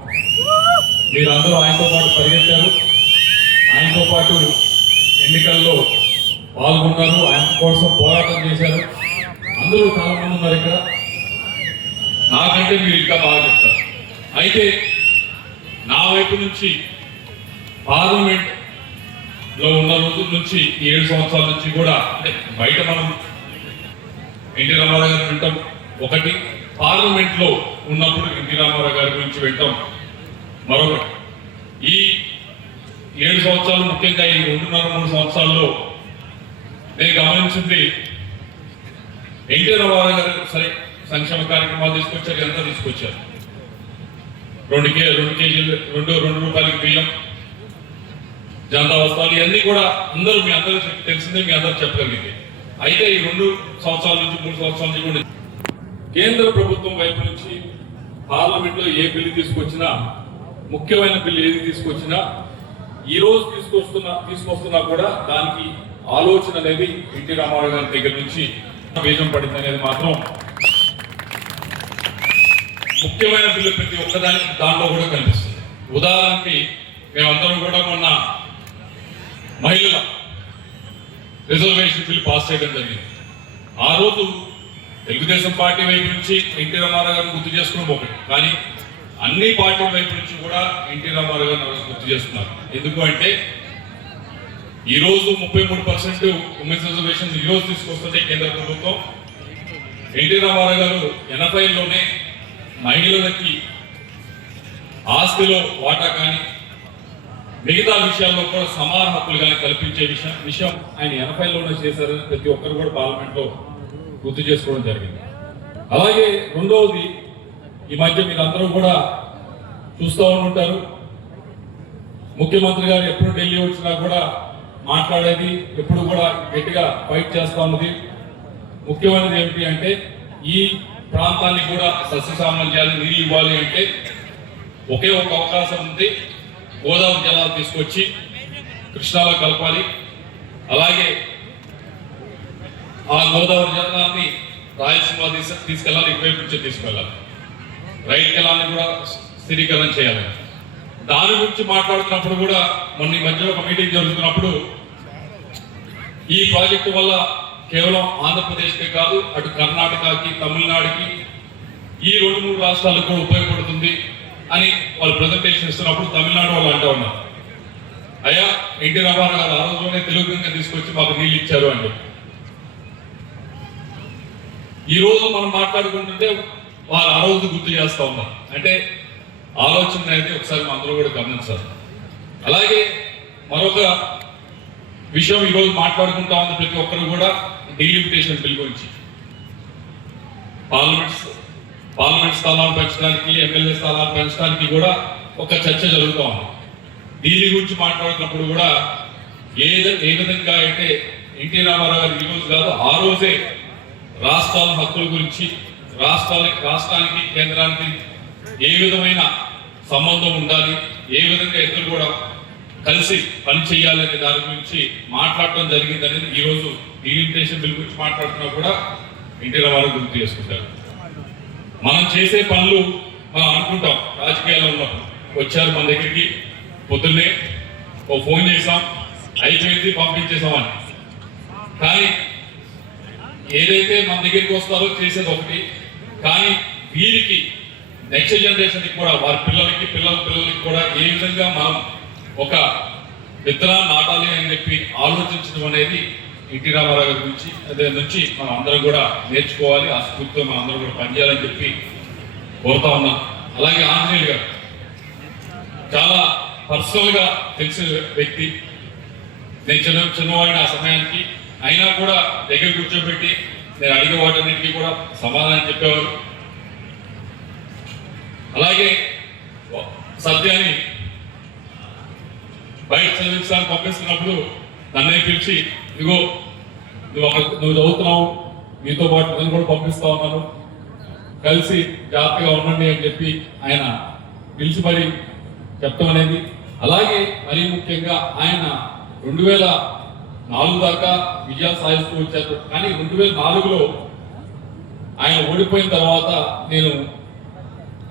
మీరందరూ ఆయనతో పాటు పరిగెత్తారు, ఆయనతో పాటు ఎన్నికల్లో పాల్గొన్నారు, ఆయన కోసం పోరాటం చేశారు. అందరూ చాలా మంది ఉన్నారు ఇక్కడ. నాకంటే మీరు ఇంకా బాగా చెప్తారు. అయితే నా వైపు నుంచి పార్లమెంట్ లో ఉన్న రోజుల నుంచి 7 సంవత్సరాల నుంచి కూడా, అంటే బయట మనం ఎన్టీ రామారావు గారు వింటాం ఒకటి, పార్లమెంట్ లో ఉన్నప్పుడు ఎన్టీ రామారావు గారి గురించి వింటాం మరొకటి. ఈ 7 సంవత్సరాలు, ముఖ్యంగా ఈ 2.5-3 సంవత్సరాల్లో నేను గమనించింది, ఎన్టీ రామారావు గారు సరే సంక్షేమ కార్యక్రమాలు తీసుకొచ్చారు, ఎంత తీసుకొచ్చారు. 2 కేజీలు 2 రూపాయలకి బియ్యం, జనతా వస్త్రాలు, ఇవన్నీ కూడా మీ అందరూ తెలిసిందే, మీ అందరూ చెప్పగలిగింది. అయితే ఈ 2 సంవత్సరాల నుంచి 3 సంవత్సరాల నుంచి కూడా కేంద్ర ప్రభుత్వం వైపు నుంచి పార్లమెంట్ లో ఏ బిల్లు తీసుకొచ్చినా, ముఖ్యమైన బిల్లు ఏది తీసుకొచ్చినా, ఈ రోజు తీసుకొస్తున్నా కూడా దానికి ఆలోచన అనేది ఎన్టీ రామారావు గారి దగ్గర నుంచి బీజం పడింది అనేది మాత్రం ముఖ్యమైన బిల్లు ప్రతి ఒక్కదానికి దాంట్లో కూడా కనిపిస్తుంది. ఉదాహరణకి మేమందరం కూడా మొన్న మహిళల రిజర్వేషన్ బిల్ పాస్ చేయడం జరిగింది. ఆ రోజు తెలుగుదేశం పార్టీ వైపు నుంచి ఎన్టీ రామారావు గారిని గుర్తు చేసుకోవడం ఒకటి, కానీ అన్ని పార్టీల వైపు నుంచి కూడా ఎన్టీ రామారావు గారిని గుర్తు చేస్తున్నారు. ఎందుకు అంటే ఈ రోజు 33% ఉమెన్స్ రిజర్వేషన్ ఈ రోజు తీసుకొస్తుంటే కేంద్ర ప్రభుత్వం, ఎన్టీ రామారావు గారు 80లోనే మహిళలకి ఆస్తిలో వాటా కానీ మిగతా విషయాల్లో కూడా సమాన హక్కులు కానీ కల్పించే విషయం ఆయన 80లోనే చేశారని ప్రతి ఒక్కరు కూడా పార్లమెంట్లో గుర్తు చేసుకోవడం జరిగింది. అలాగే రెండవది, ఈ మధ్య మీరందరూ కూడా చూస్తూ ఉంటారు, ముఖ్యమంత్రి గారు ఎప్పుడు ఢిల్లీ వచ్చినా కూడా మాట్లాడేది, ఎప్పుడు కూడా గట్టిగా ఫైట్ చేస్తూ ఉన్నది. ముఖ్యమైనది ఏమిటి అంటే ఈ ప్రాంతానికి కూడా సస్యసామర్థ్యాలు నీళ్ళు ఇవ్వాలి అంటే ఒకే ఒక అవకాశం ఉంది, గోదావరి జలాలు తీసుకొచ్చి కృష్ణాలో కలపాలి. అలాగే ఆ గోదావరి జలాన్ని రాయలసీమ తీసుకెళ్ళాలి, ఇటువైపు నుంచి తీసుకెళ్ళాలి, రైట్ కెనాల్ని కూడా స్థిరీకరణ చేయాలి. దాని గురించి మాట్లాడుతున్నప్పుడు కూడా మొన్న ఈ మధ్యలో ఒక మీటింగ్ జరుగుతున్నప్పుడు ఈ ప్రాజెక్టు వల్ల కేవలం ఆంధ్రప్రదేశ్కే కాదు, అటు కర్ణాటకకి, తమిళనాడుకి, ఈ 2-3 రాష్ట్రాలకు కూడా ఉపయోగపడుతుంది అని వాళ్ళు ప్రజెంటేషన్ ఇస్తున్నప్పుడు తమిళనాడు వాళ్ళు అంటూ ఉన్నారు, అయ్యా ఎన్టీ రామారావు గారు ఆ రోజులోనే తెలుగు గంగ తీసుకొచ్చి మాకు నీళ్ళు ఇచ్చారు అని. ఈ రోజు మనం మాట్లాడుకుంటుంటే వాళ్ళు ఆ రోజు గుర్తు చేస్తూ ఉన్నారు. అంటే ఆలోచన అనేది ఒకసారి మా అందరూ కూడా గమనించాలి. అలాగే మరొక విషయం ఈరోజు మాట్లాడుకుంటా ఉంది ప్రతి ఒక్కరు కూడా, డీలిమిటేషన్ బిల్ గురించి. పార్లమెంట్ స్థానాలు పెంచడానికి, ఎమ్మెల్యే స్థానాలు పెంచడానికి కూడా ఒక చర్చ జరుగుతూ ఉంది. దీని గురించి మాట్లాడుతున్నప్పుడు కూడా ఏ విధంగా అయితే ఎన్టీ రామారావు గారు ఈ రోజు కాదు ఆ రోజే రాష్ట్రాల హక్కుల గురించి, రాష్ట్రానికి కేంద్రానికి ఏ విధమైన సంబంధం ఉండాలి, ఏ విధంగా ఇద్దరు కూడా కలిసి పని చేయాలనే దాని గురించి మాట్లాడటం జరిగింది అనేది ఈ రోజు డీలిమిటేషన్ బిల్ గురించి మాట్లాడుతున్నా కూడా ఎన్టీ రామారావు గుర్తు చేసుకుంటారు. మనం చేసే పనులు మనం అనుకుంటాం, రాజకీయాల్లో ఉన్నప్పుడు వచ్చారు మన దగ్గరికి, పొద్దున్నే ఓ ఫోన్ చేసాం, అయిపోయింది పంపించేసామని. కానీ ఏదైతే మన దగ్గరికి వస్తారో చేసేది ఒకటి, కానీ వీరికి నెక్స్ట్ జనరేషన్కి కూడా, వారి పిల్లలకి కూడా ఏ విధంగా మనం ఒక విత్తనాలు నాటాలి అని చెప్పి ఆలోచించడం అనేది ఎన్టీ రామారావు గారి గురించి అదే నుంచి మనం అందరం కూడా నేర్చుకోవాలి, ఆ స్ఫూర్తితో మనం అందరం కూడా పనిచేయాలని చెప్పి కోరుతా ఉన్నాం. అలాగే ఆంజనేయులు గారు చాలా పర్సనల్గా తెలిసిన వ్యక్తి. నేను చిన్నవాడిని ఆ సమయానికి, అయినా కూడా దగ్గర కూర్చోబెట్టి నేను అడిగే వాటన్నిటికీ కూడా సమాధానం చెప్పేవారు. అలాగే సత్యాన్ని బయట చదివించడానికి పంపిస్తున్నప్పుడు నన్నే పిలిచి, ఇదిగో నువ్వు చదువుతున్నావు, మీతో పాటు నేను కూడా పంపిస్తా ఉన్నాను, కలిసి జాగ్రత్తగా ఉండండి అని చెప్పి ఆయన పిలిచి మరి చెప్పడం అనేది. అలాగే మరీ ముఖ్యంగా ఆయన 2004 దాకా విజయాలు సాధిస్తూ వచ్చారు. కానీ 2004లో ఆయన ఓడిపోయిన తర్వాత నేను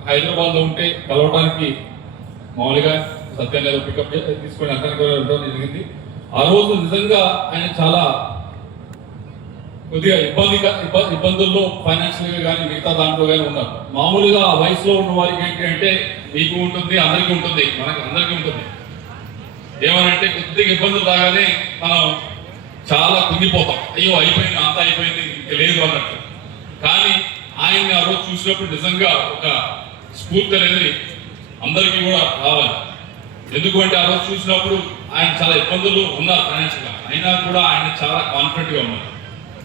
హైదరాబాద్లో ఉంటే కలవడానికి మామూలుగా సత్యం లేదా పికప్ తీసుకొని అక్కడికి వెళ్ళడం జరిగింది. ఆ రోజు నిజంగా ఆయన చాలా కొద్దిగా ఇబ్బందుల్లో ఫైనాన్షియల్గా కానీ మిగతా దాంట్లో కానీ ఉన్నారు. మామూలుగా ఆ వయసులో ఉన్న వారికి ఏంటి అంటే మీకు ఉంటుంది, అందరికీ ఉంటుంది, మనకి అందరికీ ఉంటుంది. ఏమనంటే కొద్దిగా ఇబ్బందులు రాగానే మనం చాలా కుంగిపోతాం, అయ్యో అయిపోయింది, అంతా అయిపోయింది, ఇంక లేదు అన్నట్టు. కానీ ఆయన్ని ఆ రోజు చూసినప్పుడు నిజంగా ఒక స్ఫూర్తి అనేది అందరికీ కూడా రావాలి. ఎందుకంటే ఆ రోజు చూసినప్పుడు ఆయన చాలా ఇబ్బందులు ఉన్నారు ఫైనాన్షియల్గా, అయినా కూడా ఆయన చాలా కాన్ఫిడెంట్గా ఉన్నారు.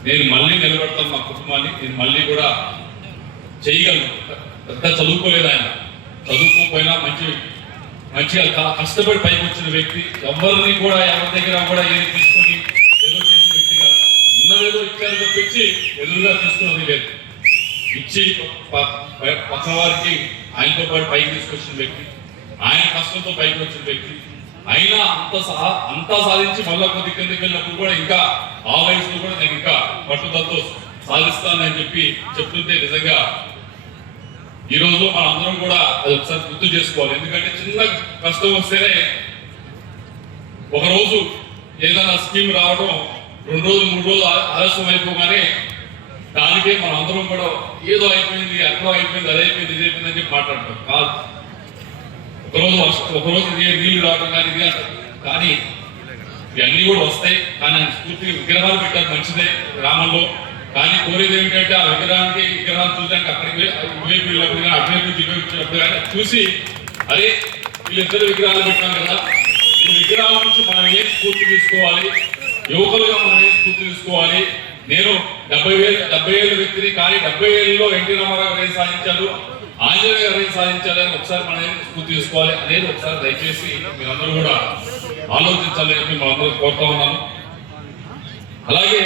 నేను మళ్ళీ నిలబెడతాను మా కుటుంబాన్ని, నేను మళ్ళీ కూడా చేయగలను. పెద్ద చదువుకోలేదు ఆయన, చదువుకోకపోయినా మంచిగా కష్టపడి పైకి వచ్చిన వ్యక్తి. ఎవరి దగ్గర కూడా ఏది తీసుకొని ఏదో చేసిన వ్యక్తి కాదు. ఉన్నదేదో ఇచ్చారు తప్పించి ఎదురుగా తీసుకున్నది లేదు. ఇచ్చి పక్క వారికి ఆయనతో పాటు పైకి తీసుకొచ్చిన వ్యక్తి, ఆయన కష్టంతో పైకి వచ్చిన వ్యక్తి. అయినా అంతా సాధించి మళ్ళా కొద్ది కిందకి వెళ్ళినప్పుడు కూడా ఇంకా ఆ వయసులో కూడా నేను ఇంకా పట్టుదలతో సాధిస్తానని చెప్పి చెప్తుంటే నిజంగా ఈ రోజు మన అందరం కూడా అది ఒకసారి గుర్తు చేసుకోవాలి. ఎందుకంటే చిన్న కష్టం వస్తేనే, ఒకరోజు ఏదైనా స్కీమ్ రావడం 2 రోజులు 3 రోజులు ఆలస్యం అయిపోగానే దానికే మనం అందరం కూడా ఏదో అయిపోయింది, అక్కడ అయిపోయింది, అది అయిపోయింది, ఇది అయిపోయింది అని చెప్పి మాట్లాడతాం. కాదు, ఒకరోజు నీళ్లు రావడం కానీ ఇది అంటారు. కానీ ఇవన్నీ కూడా వస్తాయి. కానీ ఆయన స్ఫూర్తిగా విగ్రహాలు పెట్టారు, మంచిదే గ్రామంలో. కానీ కోరేది ఏమిటంటే ఆ విగ్రహాన్ని చూడడానికి అక్కడికి ఇటువైపు వెళ్ళినప్పుడు కానీ అటువైపు నుంచి ఇటువైపు వచ్చినప్పుడు కానీ చూసి అరే వీళ్ళిద్దరు విగ్రహాలు పెట్టాం కదా ఈ విగ్రహాల నుంచి మనం ఏం స్ఫూర్తి తీసుకోవాలి, యువకులుగా మనం ఏం స్ఫూర్తి తీసుకోవాలి. నేను 70 ఏళ్ళ వ్యక్తిని, కానీ 70 ఏళ్ళలో ఎన్టీ రామారావు గారు ఏం సాధించారు, ఆంజనేయ గారు ఏం సాధించాలని ఒకసారి మనం ఏం స్ఫూర్తి తీసుకోవాలి అనేది ఒకసారి దయచేసి మీరందరూ కూడా ఆలోచించాలని చెప్పి మనందరూ కోరుతా ఉన్నాను. అలాగే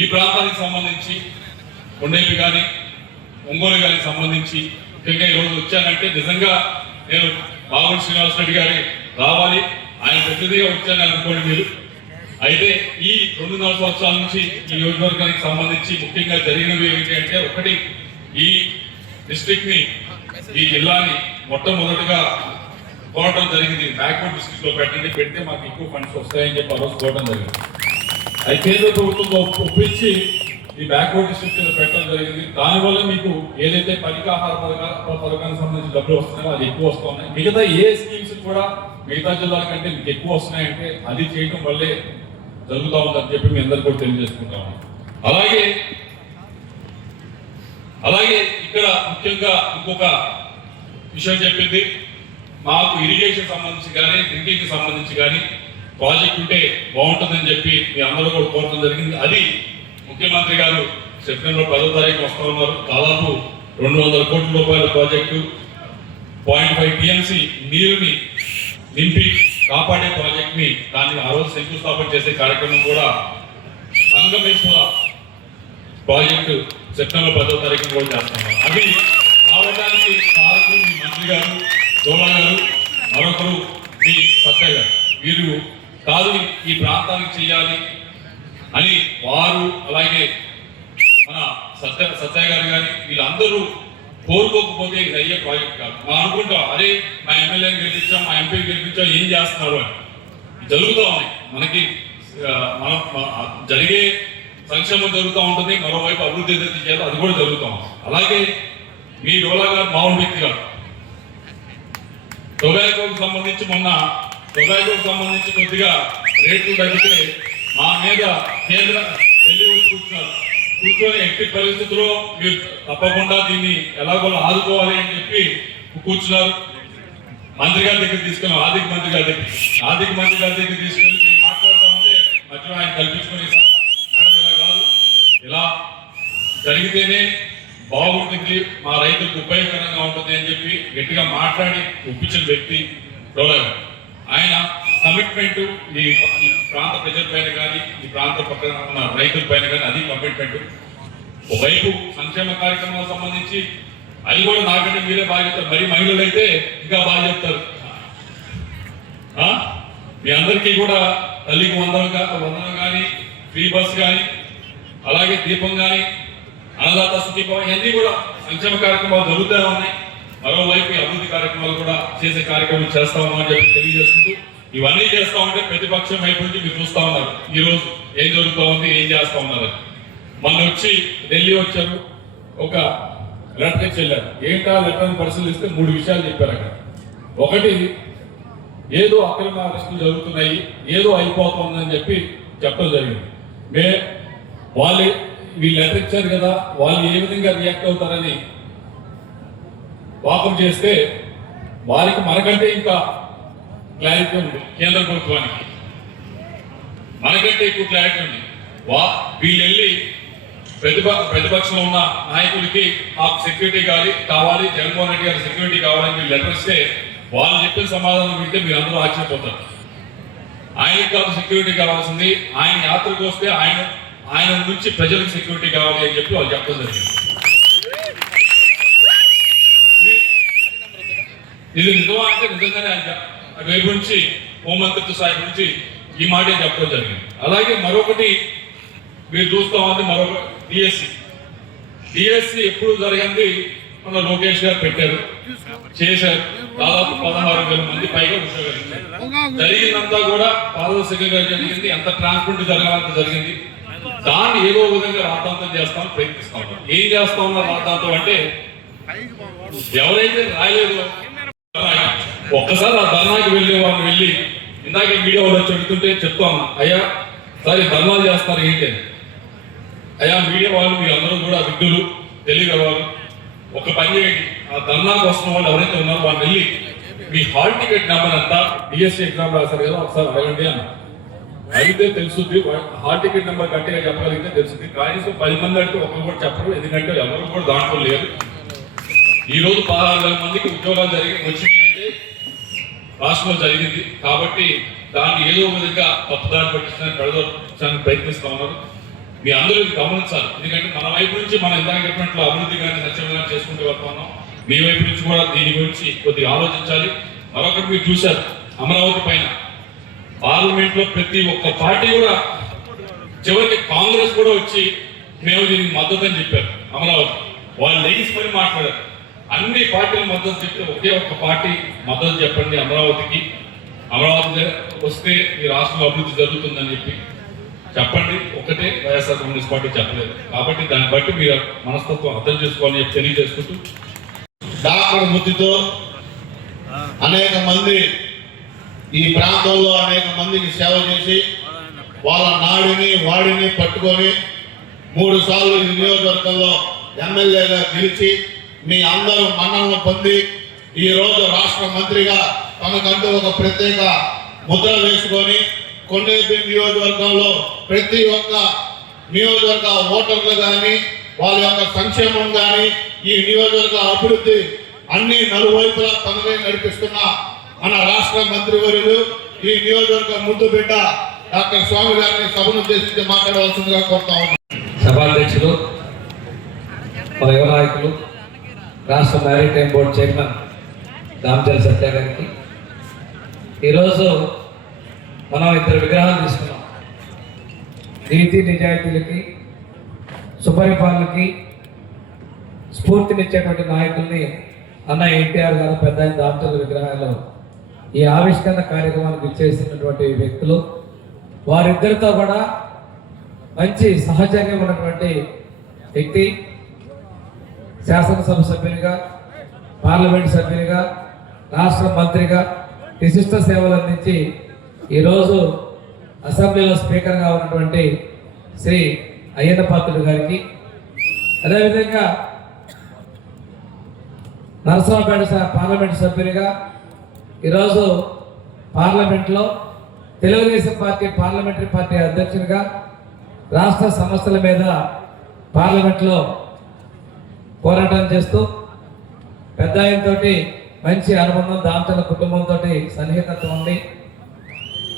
ఈ ప్రాంతానికి సంబంధించి కొండేపి కానీ ఒంగోలు కానీ సంబంధించి ముఖ్యంగా ఈరోజు వచ్చానంటే నిజంగా నేను బాగుండి శ్రీనివాస్ రెడ్డి గారి రావాలి, ఆయన ప్రతినిధిగా వచ్చాను అనుకోండి మీరు. అయితే ఈ 2.5 సంవత్సరాల నుంచి ఈ నియోజకవర్గానికి సంబంధించి ముఖ్యంగా జరిగినవి ఏమిటి అంటే, ఒకటి ఈ డిస్ట్రిక్ట్ ని, ఈ జిల్లాని మొట్టమొదటిగా కోరడం జరిగింది. బ్యాక్వర్డ్ డిస్ట్రిక్ట్ లో పెడితే మాకు ఎక్కువ ఫండ్స్ వస్తాయని చెప్పి ఆ రోజు కోరడం జరిగింది. అది కేంద్ర ప్రభుత్వం ఒప్పించి ఈ బ్యాక్వర్డ్ డిస్ట్రిక్ట్ పెట్టడం జరిగింది. దానివల్ల మీకు ఏదైతే పనికాహార పథకానికి సంబంధించి డబ్బులు వస్తున్నాయో అది ఎక్కువ వస్తున్నాయి. మిగతా ఏ స్కీమ్స్ కూడా మిగతా జిల్లాల కంటే మీకు ఎక్కువ వస్తున్నాయంటే అది చేయడం వల్లే జరుగుతూ ఉందని చెప్పి మీ అందరు కూడా తెలియజేసుకుంటాము. అలాగే ఇక్కడ ముఖ్యంగా ఇంకొక విషయం చెప్పింది, మాకు ఇరిగేషన్ సంబంధించి కానీ డ్రింకింగ్ సంబంధించి కానీ ప్రాజెక్ట్ ఉంటే బాగుంటుందని చెప్పి మీ అందరూ కూడా కోరడం జరిగింది. అది ముఖ్యమంత్రి గారు సెప్టెంబర్ 10వ తారీఖు వస్తూ ఉన్నారు. దాదాపు 200 కోట్ల రూపాయల ప్రాజెక్టు, 0.5 TMC నీరుని నింపి కాపాడే ప్రాజెక్ట్ ని దాన్ని ఆ రోజు శంకుస్థాపన చేసే కార్యక్రమం కూడా సంగమేశ్వర ప్రాజెక్టు సెప్టెంబర్ 10వ తారీఖున కూడా చేస్తున్నాం. అది కావడానికి కారకులు మీ మంత్రి గారు, డోలా గారు, మరొకరు మీ సత్య గారు. వీరు కాదు ఈ ప్రాంతానికి చేయాలి అని వారు, అలాగే మన సత్య గారు కానీ వీళ్ళందరూ కోరుకోకపోతే ఇది అయ్యే ప్రాజెక్ట్ కాదు. మనం అనుకుంటాం అరే మా ఎమ్మెల్యేని గెలిపించాం, మా ఎంపీ గెలిపించాం, ఏం చేస్తున్నారు అని. జరుగుతూ ఉన్నాయి మనకి, మనం జరిగే సంక్షేమం జరుగుతూ ఉంటుంది, మరోవైపు అభివృద్ధి ఏదైతే చేయాలో అది కూడా జరుగుతూ ఉంది. అలాగే మీ డోలా గారు మామూలు వ్యక్తి కాదు. టొబాకోకు సంబంధించి కొద్దిగా రేట్లు తగ్గితే మా మీద కేంద్ర ఢిల్లీ వచ్చి కూర్చొని ఎట్టి పరిస్థితుల్లో మీరు తప్పకుండా దీన్ని ఎలాగో ఆదుకోవాలి అని చెప్పి కూర్చున్నారు. మంత్రి గారి దగ్గర తీసుకున్నాం, ఆర్థిక మంత్రి గారి దగ్గర తీసుకెళ్ళి నేను మాట్లాడుతూ ఉంటే మధ్యలో ఆయన కల్పించుకొని, సార్ మేడం ఇలా కాదు, ఇలా జరిగితేనే బాగుంటుంది, మా రైతులకు ఉపయోగకరంగా ఉంటుంది అని చెప్పి గట్టిగా మాట్లాడి ఒప్పించిన వ్యక్తి డోలా గారు. ఆయన కమిట్మెంట్ ఈ ప్రాంత ప్రజల పైన కానీ ఈ ప్రాంత పక్కన ఉన్న రైతుల పైన కానీ అది కమిట్మెంట్. ఒకవైపు సంక్షేమ కార్యక్రమాలకు సంబంధించి అది కూడా నాకంటే మీరే బాగా చెప్తారు, మరి మహిళలు అయితే ఇంకా బాగా చెప్తారు. మీ అందరికీ కూడా తల్లికి వందనం కానీ, ఫ్రీ బస్ కానీ, అలాగే దీపం కానీ, అన్నదాత సుఖీభావం, ఇవన్నీ కూడా సంక్షేమ కార్యక్రమాలు జరుగుతూనే ఉన్నాయి. మరోవైపు అభివృద్ధి కార్యక్రమాలు కూడా చేసే కార్యక్రమం చేస్తా ఉన్నామని చెప్పి తెలియజేసుకుంటూ, ఇవన్నీ చేస్తా ఉంటే ప్రతిపక్షం వైపు నుంచి మీరు చూస్తా ఉన్నారు ఈ రోజు ఏం జరుగుతూ ఉంది, ఏం చేస్తా ఉన్నారు. మొన్న వచ్చి ఢిల్లీ వచ్చారు, ఒక లెటర్ ఇచ్చి వెళ్ళారు. ఏంటా లెటర్ని పరిశీలిస్తే 3 విషయాలు చెప్పారు అక్కడ. ఒకటి, ఏదో అక్రమ అరెస్టులు జరుగుతున్నాయి, ఏదో అయిపోతుందని చెప్పి చెప్పడం జరిగింది. వాళ్ళు వీళ్ళు లెటర్ ఇచ్చారు కదా, వాళ్ళు ఏ విధంగా రియాక్ట్ అవుతారని వాకప్ చేస్తే వారికి మనకంటే ఇంకా క్లారిటీ ఉంది, కేంద్ర ప్రభుత్వానికి మనకంటే ఎక్కువ క్లారిటీ ఉంది. వీళ్ళు వెళ్ళి ప్రతిపక్షంలో ఉన్న నాయకులకి మాకు సెక్యూరిటీ కావాలి, జగన్మోహన్ రెడ్డి గారి సెక్యూరిటీ కావాలని మీరు లెటర్ ఇస్తే వాళ్ళు చెప్పిన సమాధానం వింటే మీరు అందరూ ఆశ్చర్యపోతారు. ఆయనకి కాదు సెక్యూరిటీ కావాల్సింది, ఆయన యాత్రకు వస్తే ఆయన నుంచి ప్రజలకు సెక్యూరిటీ కావాలి అని చెప్పి వాళ్ళు చెప్పడం జరిగింది. ఇది నిజమా అంటే నిజంగానే ఆయన రేపు నుంచి హోంమంత్రిత్వ శాఖ నుంచి ఈ మాటే చెప్పడం జరిగింది. అలాగే మరొకటి మీరు చూస్తా ఉంది, మరొక డిఎస్సి ఎప్పుడు జరిగింది మన లోకేష్ గారు పెట్టారు, చేశారు. దాదాపు 16,000 మంది పైగా ఉద్యోగాలు జరిగిందంతా కూడా పారదర్శకంగా జరిగింది, ఎంత ట్రాన్స్పరెంట్ జరగాలంత జరిగింది. దాన్ని ఏదో విధంగా రాద్ధాంతం చేస్తామని ప్రయత్నిస్తా ఉంటాం. ఏం చేస్తా ఉన్నారు రాద్ధాంతం అంటే, ఎవరైతే రాయలేదు ఒక్కసారి ఆ ధర్నాకి వెళ్ళే వాళ్ళు వెళ్ళి, ఇందాక మీడియా వాళ్ళు వచ్చి అడుగుతుంటే చెప్తా ఉన్నా, అయ్యా సరే ధర్నాలు చేస్తారు ఏంటి అని. అయ్యా మీడియా వాళ్ళు మీరందరూ కూడా విజ్ఞులు తెలియగలవారు, ఒక పని చేయండి, ఆ ధర్నాకు వస్తున్న వాళ్ళు ఎవరైతే ఉన్నారో వాళ్ళు వెళ్ళి మీ హాల్ టికెట్ నెంబర్ అంతా డిఎస్సి ఎగ్జామ్ రాశారు కదా ఒకసారి అడగండి అన్న. అడిగితే తెలుస్తుంది, హాల్ టికెట్ నెంబర్ గట్టిగా చెప్పగలిగితే తెలుస్తుంది. కనీసం 10 మంది అంటే ఒకరు కూడా చెప్పరు, ఎందుకంటే ఎవరు కూడా దాంట్లో లేరు. ఈ రోజు 16,000 మందికి ఉద్యోగాలు వచ్చినాయి అంటే రాష్ట్రంలో జరిగింది. కాబట్టి దాన్ని ఏదో విధంగా తప్పుదారి పట్టించడానికి ప్రయత్నిస్తా ఉన్నారు. మీ అందరూ ఇది గమనించాలి, ఎందుకంటే మన వైపు నుంచి మనం ఇందాక చెప్పినట్లు అభివృద్ధి కానీ సత్యం కానీ చేసుకుంటూ వెళ్తున్నాం. మీ వైపు నుంచి కూడా దీని గురించి కొద్దిగా ఆలోచించాలి. మరొకటి మీరు చూశారు, అమరావతి పైన పార్లమెంట్ లో ప్రతి ఒక్క పార్టీ కూడా చివరికి కాంగ్రెస్ కూడా వచ్చి మేము దీనికి మద్దతు అని చెప్పారు. అమరావతి వాళ్ళు లెగిసి పని మాట్లాడారు. అన్ని పార్టీలు మద్దతు చెప్తే ఒకే ఒక్క పార్టీ మద్దతు చెప్పండి అమరావతికి, అమరావతి వస్తే ఈ రాష్ట్రంలో అభివృద్ధి జరుగుతుందని చెప్పండి. ఒకటే వైఎస్ఆర్ కాంగ్రెస్ పార్టీ చెప్పలేదు. కాబట్టి దాన్ని బట్టి మీరు మనస్తత్వం అర్థం చేసుకోవాలని చెప్పి తెలియజేసుకుంటూ, డాక్టర్ బుద్ధితో అనేక మంది ఈ ప్రాంతంలో అనేక మందికి సేవ చేసి వాళ్ళ నాడిని వాడిని పట్టుకొని 3 సార్లు ఈ నియోజకవర్గంలో ఎమ్మెల్యేగా గెలిచి మీ అందరూ మన్ననలు పొంది ఈరోజు రాష్ట్ర మంత్రిగా తనకంటూ ఒక ప్రత్యేక ముద్ర వేసుకొని కొన్నేపి నియోజకవర్గంలో ప్రతి ఒక్క నియోజకవర్గ ఓటర్లు కానీ వాళ్ళ యొక్క సంక్షేమం కానీ ఈ నియోజకవర్గ అభివృద్ధి అన్ని నలువైపులా తననే నడిపిస్తున్న మన రాష్ట్ర మంత్రివర్యులు ఈ నియోజకవర్గ ముద్దు బిడ్డ డాక్టర్ స్వామి గారిని సభను ఉద్దేశించి మాట్లాడవలసిందిగా కోరుతా ఉన్నాం. సభాధ్యక్షులు, మన యువ నాయకులు, రాష్ట్ర మ్యారిటైమ్ బోర్డు చైర్మన్ దామచర్ల సత్య గారికి ఈరోజు మనం 2 విగ్రహాలు తీసుకున్నాం. నీతి నిజాయితీలకి, సుపరిపాలనకి స్ఫూర్తినిచ్చేటువంటి నాయకుల్ని అన్న ఎన్టీఆర్ గారు, పెద్ద దామచర్ల విగ్రహాలు ఈ ఆవిష్కరణ కార్యక్రమానికి ఇచ్చేసినటువంటి వ్యక్తులు. వారిద్దరితో కూడా మంచి సహచర్యం ఉన్నటువంటి వ్యక్తి, శాసనసభ సభ్యునిగా, పార్లమెంట్ సభ్యునిగా, రాష్ట్ర మంత్రిగా విశిష్ట సేవలు అందించి ఈరోజు అసెంబ్లీలో స్పీకర్గా ఉన్నటువంటి శ్రీ అయ్యన్న పాత్రుడు గారికి, అదేవిధంగా నరసరావుపేట పార్లమెంట్ సభ్యునిగా ఈరోజు పార్లమెంట్లో తెలుగుదేశం పార్టీ పార్లమెంటరీ పార్టీ అధ్యక్షునిగా రాష్ట్ర సమస్యల మీద పార్లమెంట్లో పోరాటం చేస్తూ పెద్ద ఆయనతోటి మంచి అనుబంధం, దామచర్ల కుటుంబంతో సన్నిహితత్వం ఉంది.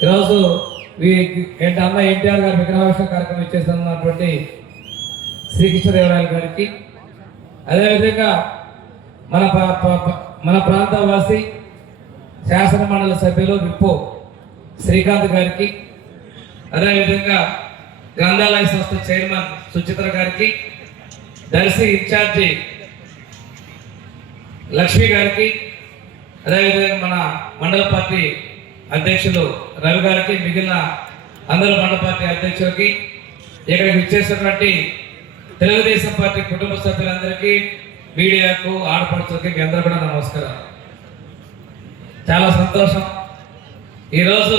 ఈరోజు అన్న ఎన్టీఆర్ గారి విగ్రహావిష్కరణ కార్యక్రమం ఇచ్చేస్తున్నటువంటి శ్రీకృష్ణదేవరాయలు గారికి, అదేవిధంగా మన ప్రాంతవాసి శాసన మండలి సభ్యులు విప్పు శ్రీకాంత్ గారికి, అదేవిధంగా గ్రంథాలయ సంస్థ చైర్మన్ సుచిత్ర గారికి, దర్శి ఇన్ఛార్జి లక్ష్మి గారికి, అదేవిధంగా మన మండల పార్టీ అధ్యక్షులు రవి గారికి, మిగిలిన అందరూ మండల పార్టీ అధ్యక్షులకి, ఇక్కడికి ఇచ్చేసినటువంటి తెలుగుదేశం పార్టీ కుటుంబ సభ్యులందరికీ, మీడియాకు, ఆడపడుచులకి మీ అందరూ కూడా నమస్కారం. చాలా సంతోషం. ఈరోజు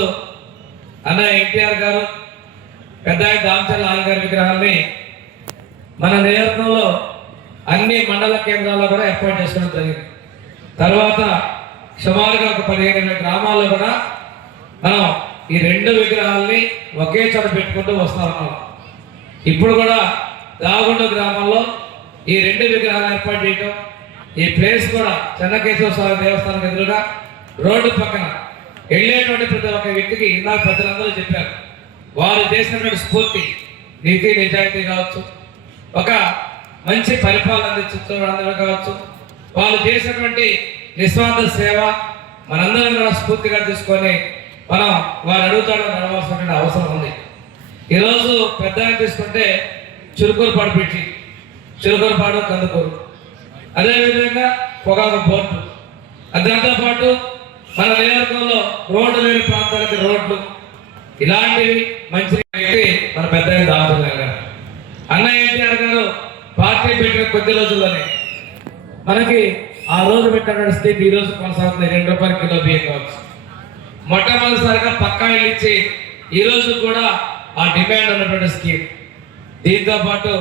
అన్న ఎన్టీఆర్ గారు, పెద్ద దామచర్ల ఆయన గారి విగ్రహాన్ని మన నియోజకవర్గంలో అన్ని మండల కేంద్రాల్లో కూడా ఏర్పాటు చేసుకోవడం జరిగింది. తర్వాత సుమారుగా ఒక 15 గ్రామాల్లో కూడా మనం ఈ 2 విగ్రహాలని ఒకే చోట పెట్టుకుంటూ వస్తా ఉన్నాం. ఇప్పుడు కూడా దాగుండ గ్రామంలో ఈ 2 విగ్రహాలు ఏర్పాటు చేయడం, ఈ ప్లేస్ కూడా చెన్నకేశ్వర స్వామి దేవస్థానం ఎదురుగా రోడ్డు పక్కన వెళ్ళేటువంటి ప్రతి ఒక్క వ్యక్తికి ఇందాక పెద్దలందరూ చెప్పారు, వారు చేసినటువంటి స్ఫూర్తి, నీతి నిజాయితీ కావచ్చు, ఒక మంచి పరిపాలన అందించడం కావచ్చు, వాళ్ళు చేసినటువంటి నిస్వార్థ సేవ మనందరం కూడా స్ఫూర్తిగా తీసుకొని మనం వారు అడుగుతాడో నడవాల్సినటువంటి అవసరం ఉంది. ఈరోజు పెద్ద తీసుకుంటే చురుకూరుపాడు పెట్టి, చురుకూరుపాడు కందుకూరు, అదేవిధంగా పొగాకు బోర్డు, దాంతో పాటు మన నియోజకవర్గంలో రోడ్డు లేని ప్రాంతాలకి రోడ్లు, ఇలాంటివి మంచి మన పెద్ద దామచర్ల గారు. అన్న ఎన్టీఆర్ గారు పార్టీ పెట్టిన కొద్ది రోజుల్లోనే మనకి ఆ రోజు పెట్టినటువంటి స్థితి ఈ రోజు కొనసాగుతుంది. 2 రూపాయల కిలో బియ్యం కావచ్చు. మొట్టమొదటిసారిగా పక్కా ఇల్లు ఇచ్చి ఈ రోజు కూడా ఆ డిమాండ్ ఉన్నటువంటి స్కీమ్ దీంతో పాటు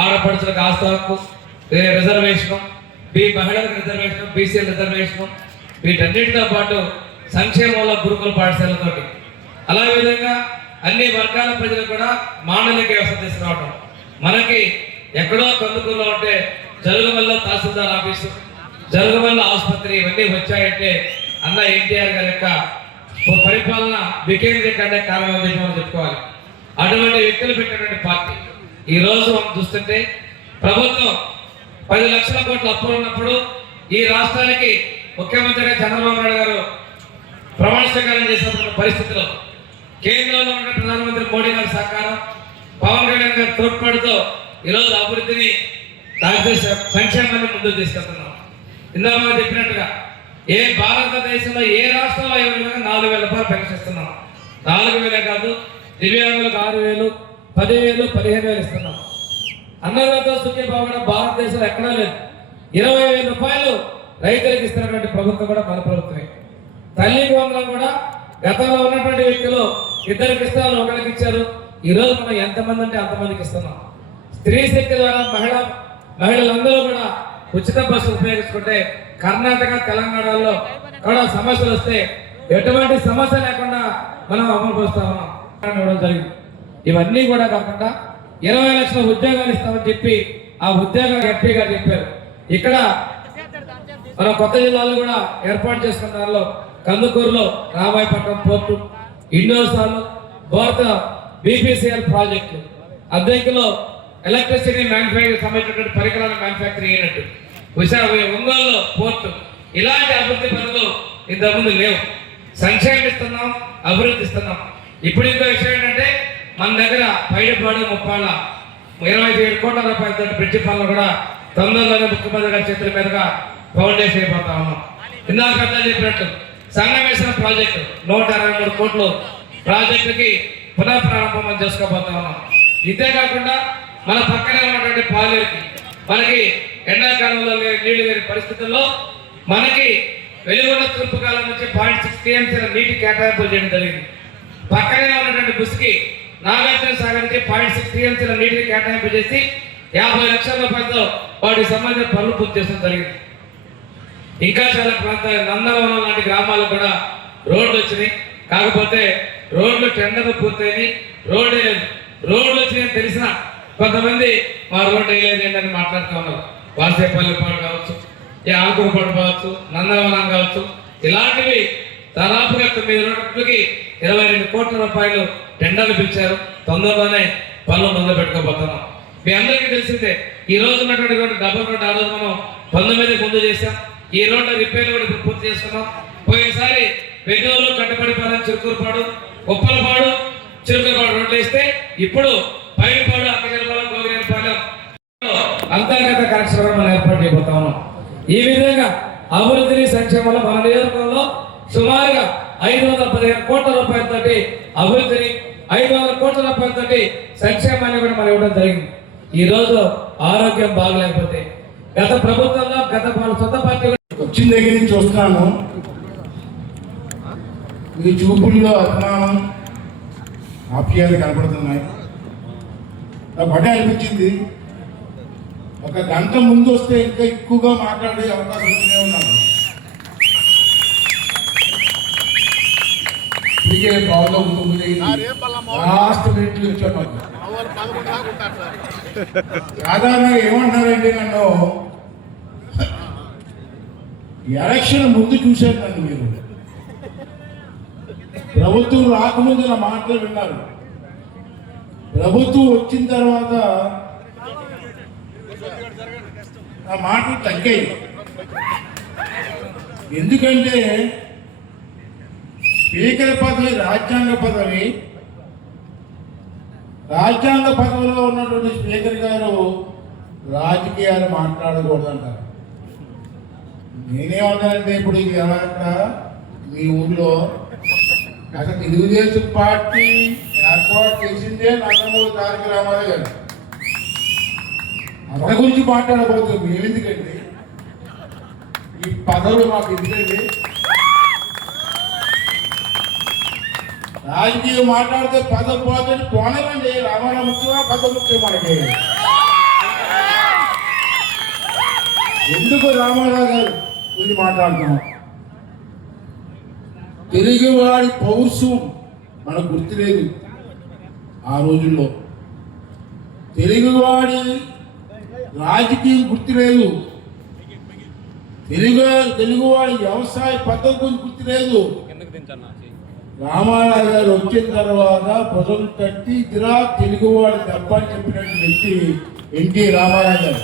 ఆడపడుచులకు ఆస్తి హక్కు రిజర్వేషన్, మహిళలకు రిజర్వేషన్, బీసీ రిజర్వేషన్, వీటన్నిటితో పాటు సంక్షేమంలో గురుకుల పాఠశాలతోటి అలా విధంగా అన్ని వర్గాల ప్రజలు కూడా మాండలిక వ్యవస్థ తీసుకురావడం. మనకి ఎక్కడో కందుకూరులో ఉంటే జరుగుమల్ల తహసీల్దార్ ఆఫీసు, జరుగుమల్ల ఆసుపత్రి ఇవన్నీ వచ్చాయంటే అన్న ఎన్టీఆర్ గారి యొక్క పరిపాలన వికేంద్రీకరణ కారణం అని మనం చెప్పుకోవాలి. అటువంటి వ్యక్తులు పెట్టినటువంటి పార్టీ ఈ రోజు మనం చూస్తుంటే ప్రభుత్వం 10 లక్షల కోట్ల అప్పులు ఉన్నప్పుడు ఈ రాష్ట్రానికి ముఖ్యమంత్రిగా చంద్రబాబు నాయుడు గారు ప్రమాణ స్వీకారం చేసినటువంటి పరిస్థితిలో కేంద్రంలో ఉన్న ప్రధానమంత్రి మోడీ గారి సహకారం, పవన్ కళ్యాణ్ గారి తోడ్పాటుతో ఈరోజు అభివృద్ధిని సంక్షేమాన్ని ముందుకు తీసుకెళ్తున్నాం. ఇందాక మనం చెప్పినట్టుగా ఏ భారతదేశంలో ఏ రాష్ట్రంలో ఏ విధంగా 4,000 రూపాయలు పెన్షన్ ఇస్తున్నాం. 4,000 కాదు, దివ్యాంగులకు 6,000, 10,000, 15,000 ఇస్తున్నాం. అన్నదాత సుఖీభావ కూడా భారతదేశంలో ఎక్కడా లేదు. 20,000 రూపాయలు రైతులకు ఇస్తున్నటువంటి ప్రభుత్వం కూడా మన ప్రభుత్వమే. తల్లికి వందనం కూడా గతంలో ఉన్నటువంటి వ్యక్తులు 2 ఇస్తారు, 1 ఇచ్చారు. ఈ రోజు మనం ఎంతమంది అంటే అంతమందికి ఇస్తున్నాం. స్త్రీ శక్తి ద్వారా మహిళలందరూ కూడా ఉచిత బస్సు ఉపయోగించుకుంటే కర్ణాటక, తెలంగాణలో కూడా సమస్యలు వస్తే ఎటువంటి సమస్య లేకుండా మనం అమలు పరుస్తామని జరిగింది. ఇవన్నీ కూడా కాకుండా 20 లక్షల ఉద్యోగాలు ఇస్తామని చెప్పి ఆ ఉద్యోగాలు ఎంపీ గారు చెప్పారు. ఇక్కడ మన కొత్త జిల్లాలో కూడా ఏర్పాటు చేసుకున్న దానిలో కందుకూరులో రామాయపట్నం పోర్టు, ఇండోసాలు, భారత బీపీసీఎల్ ప్రాజెక్టులు, అద్దెకిలో ఎలక్ట్రిసిటీ మ్యానుఫ్యాక్చరింగ్ సంబంధించినటువంటి పరికరాల మ్యానుఫ్యాక్చరింగ్ అయినట్టు, ఒంగోలులో పోర్టు, ఇలాంటి అభివృద్ధి పనులు ఇంతకుముందు లేవు. సంక్షేమం ఇస్తున్నాం, అభివృద్ధి ఇస్తున్నాం. ఇప్పుడు ఇంకో విషయం ఏంటంటే మన దగ్గర పైడిపాడు, ముప్పాళ్ళ 27 కోట్ల రూపాయలతో బ్రిడ్జి పనులు కూడా తొందరలోనే ముఖ్యమంత్రి గారి చేతుల మీదుగా ఫౌండేషన్ అయిపోతా ఉన్నాం. ఇందాక పెద్దలు చెప్పినట్టు సంగమేశ్వరం ప్రాజెక్టు 123 కోట్లు ప్రాజెక్టుకి పునఃప్రారంభం మనం చేసుకోబోతా ఉన్నాం. ఇదే కాకుండా మన పక్కనే ఉన్నటువంటి పాలేరుకి మనకి ఎండాకాలంలో నీళ్లు లేని పరిస్థితుల్లో మనకి వెలుగున్న తూర్పు కాలం నుంచి 0.6 TMC నీటి కేటాయింపులు చేయడం జరిగింది. పక్కనే ఉన్నటువంటి బుస్కి నాగార్జున సాగర్ నుంచి 0.6 TMC నీటిని కేటాయింపు చేసి 50 లక్షల రూపాయలతో వాటికి సంబంధించిన పనులు పూర్తి చేయడం జరిగింది. ఇంకా చాలా ప్రాంతాలు నందనవనం లాంటి గ్రామాలకు కూడా రోడ్లు వచ్చినాయి. కాకపోతే రోడ్లు టెండర్లు పూర్తయింది, రోడ్డు లేదు. రోడ్లు వచ్చినాయని తెలిసిన కొంతమంది మా రోడ్డు వేయలేదు అని మాట్లాడుతూ ఉన్నారు. వాసేపల్లిపాడు కావచ్చు, ఆకుపాడు కావచ్చు, నందనవనం కావచ్చు, ఇలాంటివి దాదాపుగా 9 రోడ్లకి 22 కోట్ల రూపాయలు టెండర్లు పిలిచారు. తొందరలోనే పనులు మొదలు పెట్టుకోబోతున్నాం. మీ అందరికీ తెలిసిందే ఈ రోజు ఉన్నటువంటి డబుల్ రోడ్డు ఆ రోజు మనం 19 ముందు చేసాం. ఈ రోడ్ల రిపేర్లు కూడా ఇప్పుడు పూర్తి చేసుకున్నాం. పోయినసారి వెన్నూరు, కట్టపడిపాలెం, చిరుకూరుపాడు, ఉప్పలపాడు, చిరుకూరుపాడు రోడ్లు వేస్తే ఇప్పుడు పైడిపాడు, అక్కజలపాలెం, గోగినేనిపాలెం అంతర్గత కనెక్షన్ మనం ఏర్పాటు చేయబోతా ఉన్నాం. ఈ విధంగా అభివృద్ధిని సంక్షేమంలో మన నియోజకవర్గంలో సుమారుగా 515 కోట్ల రూపాయలతోటి అభివృద్ధిని, 500 కోట్ల రూపాయలతోటి సంక్షేమాన్ని కూడా మనం ఇవ్వడం జరిగింది. ఈ రోజు ఆరోగ్యం బాగలేకపోతే గత ప్రభుత్వంలో వాళ్ళ సొంత పార్టీ వచ్చిన దగ్గర నుంచి చూస్తున్నాను, మీ చూపుల్లో అభిమానం, ఆప్యాయలు కనపడుతున్నాయి. నాకు ఒకటే అనిపించింది, 1 గంట ముందు వస్తే ఇంకా ఎక్కువగా మాట్లాడే అవకాశం ఉంటూనే ఉన్నాను. ఇదిగే బాగుంటుంది, లాస్ట్ మినిట్లు వచ్చాను. సాధారణంగా ఏమంటున్నారండి, నన్ను ఎలక్షన్ ముందు చూశారు. నన్ను మీరు ప్రభుత్వం రాకముందు నా మాటలు విన్నారు. ప్రభుత్వం వచ్చిన తర్వాత నా మాటలు తగ్గాయి. ఎందుకంటే స్పీకర్ పదవి రాజ్యాంగ పదవి. రాజ్యాంగ పదవిలో ఉన్నటువంటి స్పీకర్ గారు రాజకీయాలు మాట్లాడకూడదంటారు. నేనేమన్నానంటే, ఇప్పుడు ఇది ఎలా మీ ఊళ్ళో అసలు తెలుగుదేశం పార్టీ ఏర్పాటు చేసిందే నందమూరి తారక రామారావు గారు. అతని గురించి మాట్లాడబోతుంది. మేమెందుకండి ఈ పదవులు మాకు ఎందుకండి? రాజకీయం మాట్లాడితే పదవి పోతుంది పోనరండి. రామారావు ముఖ్యమా పదవి ముఖ్యం మనకి? ఎందుకు రామారావు గారు గురించి మాట్లాడుతున్నాం? తెలుగువాడి పౌరుషం మనకు గుర్తులేదు ఆ రోజుల్లో. తెలుగువాడి రాజకీయం గుర్తులేదు. తెలుగువాడి వ్యవసాయ పద్ధతి గురించి గుర్తులేదు. రామారావు గారు వచ్చిన తర్వాత ప్రజలు తట్టి ఇదిరా తెలుగువాడి దెబ్బ అని చెప్పినట్టు వ్యక్తి ఎన్టీ రామారావు గారు.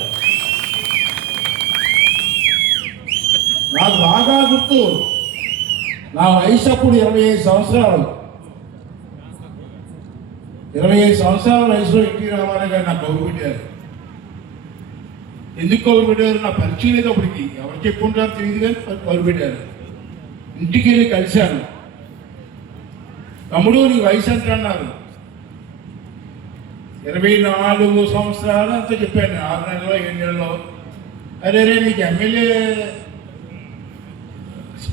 నాకు బాగా గుర్తు, నా వయసు అప్పుడు 25 సంవత్సరాలు. 25 సంవత్సరాల వయసులో ఎన్టీ రామారావు గారు నాకు కౌలు పెట్టారు. ఎందుకు కౌలు పెట్టారు నా పరిచయం లేదు అప్పటికి. ఎవరు చెప్పుకుంటారో తెలియదు కానీ కౌలు పెట్టారు. ఇంటికి వెళ్ళి కలిశాను. తమ్ముడు నీ వయసు ఎంత అన్నారు. 24 సంవత్సరాలు అంతా చెప్పాను. 6 నెలలో 7 నెలలో. అరే నీకు ఎమ్మెల్యే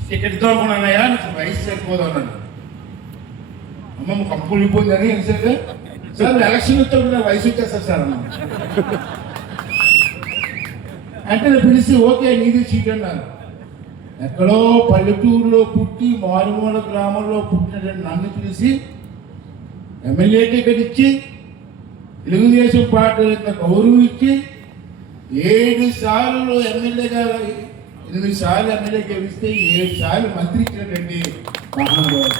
టికెట్తో అనుకున్నానయ్యా, నీకు వయసు సరిపోదు అన్నాడు. అమ్మ కంపు వెళ్ళిపోయిందని ఎందుకంటే సార్ ఎలక్షన్ వచ్చే వయసు వచ్చేస్తారు సార్ అన్న. అంటే నేను పిలిచి ఓకే నీది సీట్ అన్నారు. ఎక్కడో పల్లెటూరులో పుట్టి మారుమూల గ్రామంలో పుట్టిన నన్ను పిలిచి ఎమ్మెల్యే టికెట్ ఇచ్చి తెలుగుదేశం పార్టీ గౌరవం ఇచ్చి 7 సార్లు ఎమ్మెల్యేగా 8 సార్లు ఎమ్మెల్యే గెలిస్తే 7 సార్లు మంత్రి ఇచ్చినటువంటి మహానుభావుడు.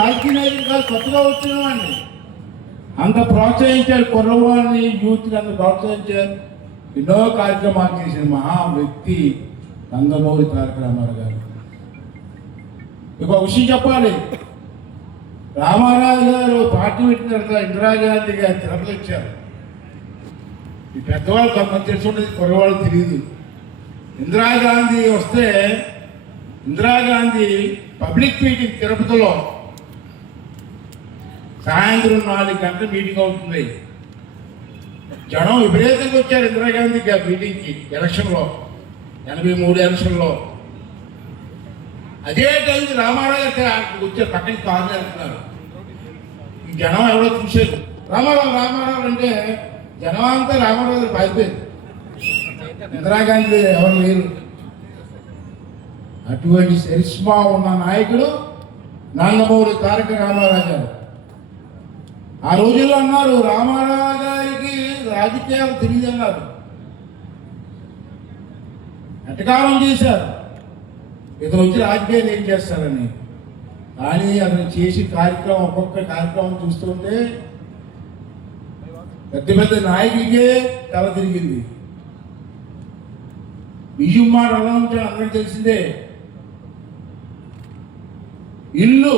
రాజకీయ నాయకులు కాదు, కొత్తగా వచ్చిన వాడిని అంత ప్రోత్సహించారు. కుర్రవాడిని యూత్ని అంత ప్రోత్సహించారు. ఎన్నో కార్యక్రమాలు చేసిన మహా వ్యక్తి నందమూరి తారక రామారావు గారు. ఇంకో విషయం చెప్పాలి. రామారావు గారు పార్టీ పెట్టిన తర్వాత ఇందిరాగాంధీ గారు తిరుపతి వచ్చారు. ఈ పెద్దవాళ్ళు కొంతమంది తెలుసుకుంటే కుర్రవాళ్ళు తెలియదు. ఇందిరాగాంధీ వస్తే ఇందిరాగాంధీ పబ్లిక్ మీటింగ్ తిరుపతిలో సాయంత్రం 4 గంటల మీటింగ్ అవుతుంది. జనం విపరీతంగా వచ్చారు ఇందిరాగాంధీ గారి మీటింగ్కి. ఎలక్షన్లో 83 ఎలక్షన్లో అదే టైంకి రామారావు గారు వచ్చే పక్కకి కారు వెళ్తున్నారు. ఈ జనం ఎవరో చూసేది రామారావు అంటే జనం అంతా రామారావు గారు పారిపోయింది. ఇందిరాగాంధీ ఎవరు లేరు. అటువంటి చరిష్మా ఉన్న నాయకుడు నందమూరి తారక రామారావు గారు. ఆ రోజుల్లో అన్నారు రామారావు గారికి రాజకీయాలు తెలియదు అన్నారు. ఎటకారం చేశారు ఇతను వచ్చి రాజకీయాలు ఏం చేస్తారని. కానీ అతను చేసి కార్యక్రమం ఒక్కొక్క కార్యక్రమం చూస్తుంటే పెద్ద పెద్ద నాయకుడికే తల తిరిగింది. బియ్యం మాట అలా ఉంటే అందరికి తెలిసిందే. ఇల్లు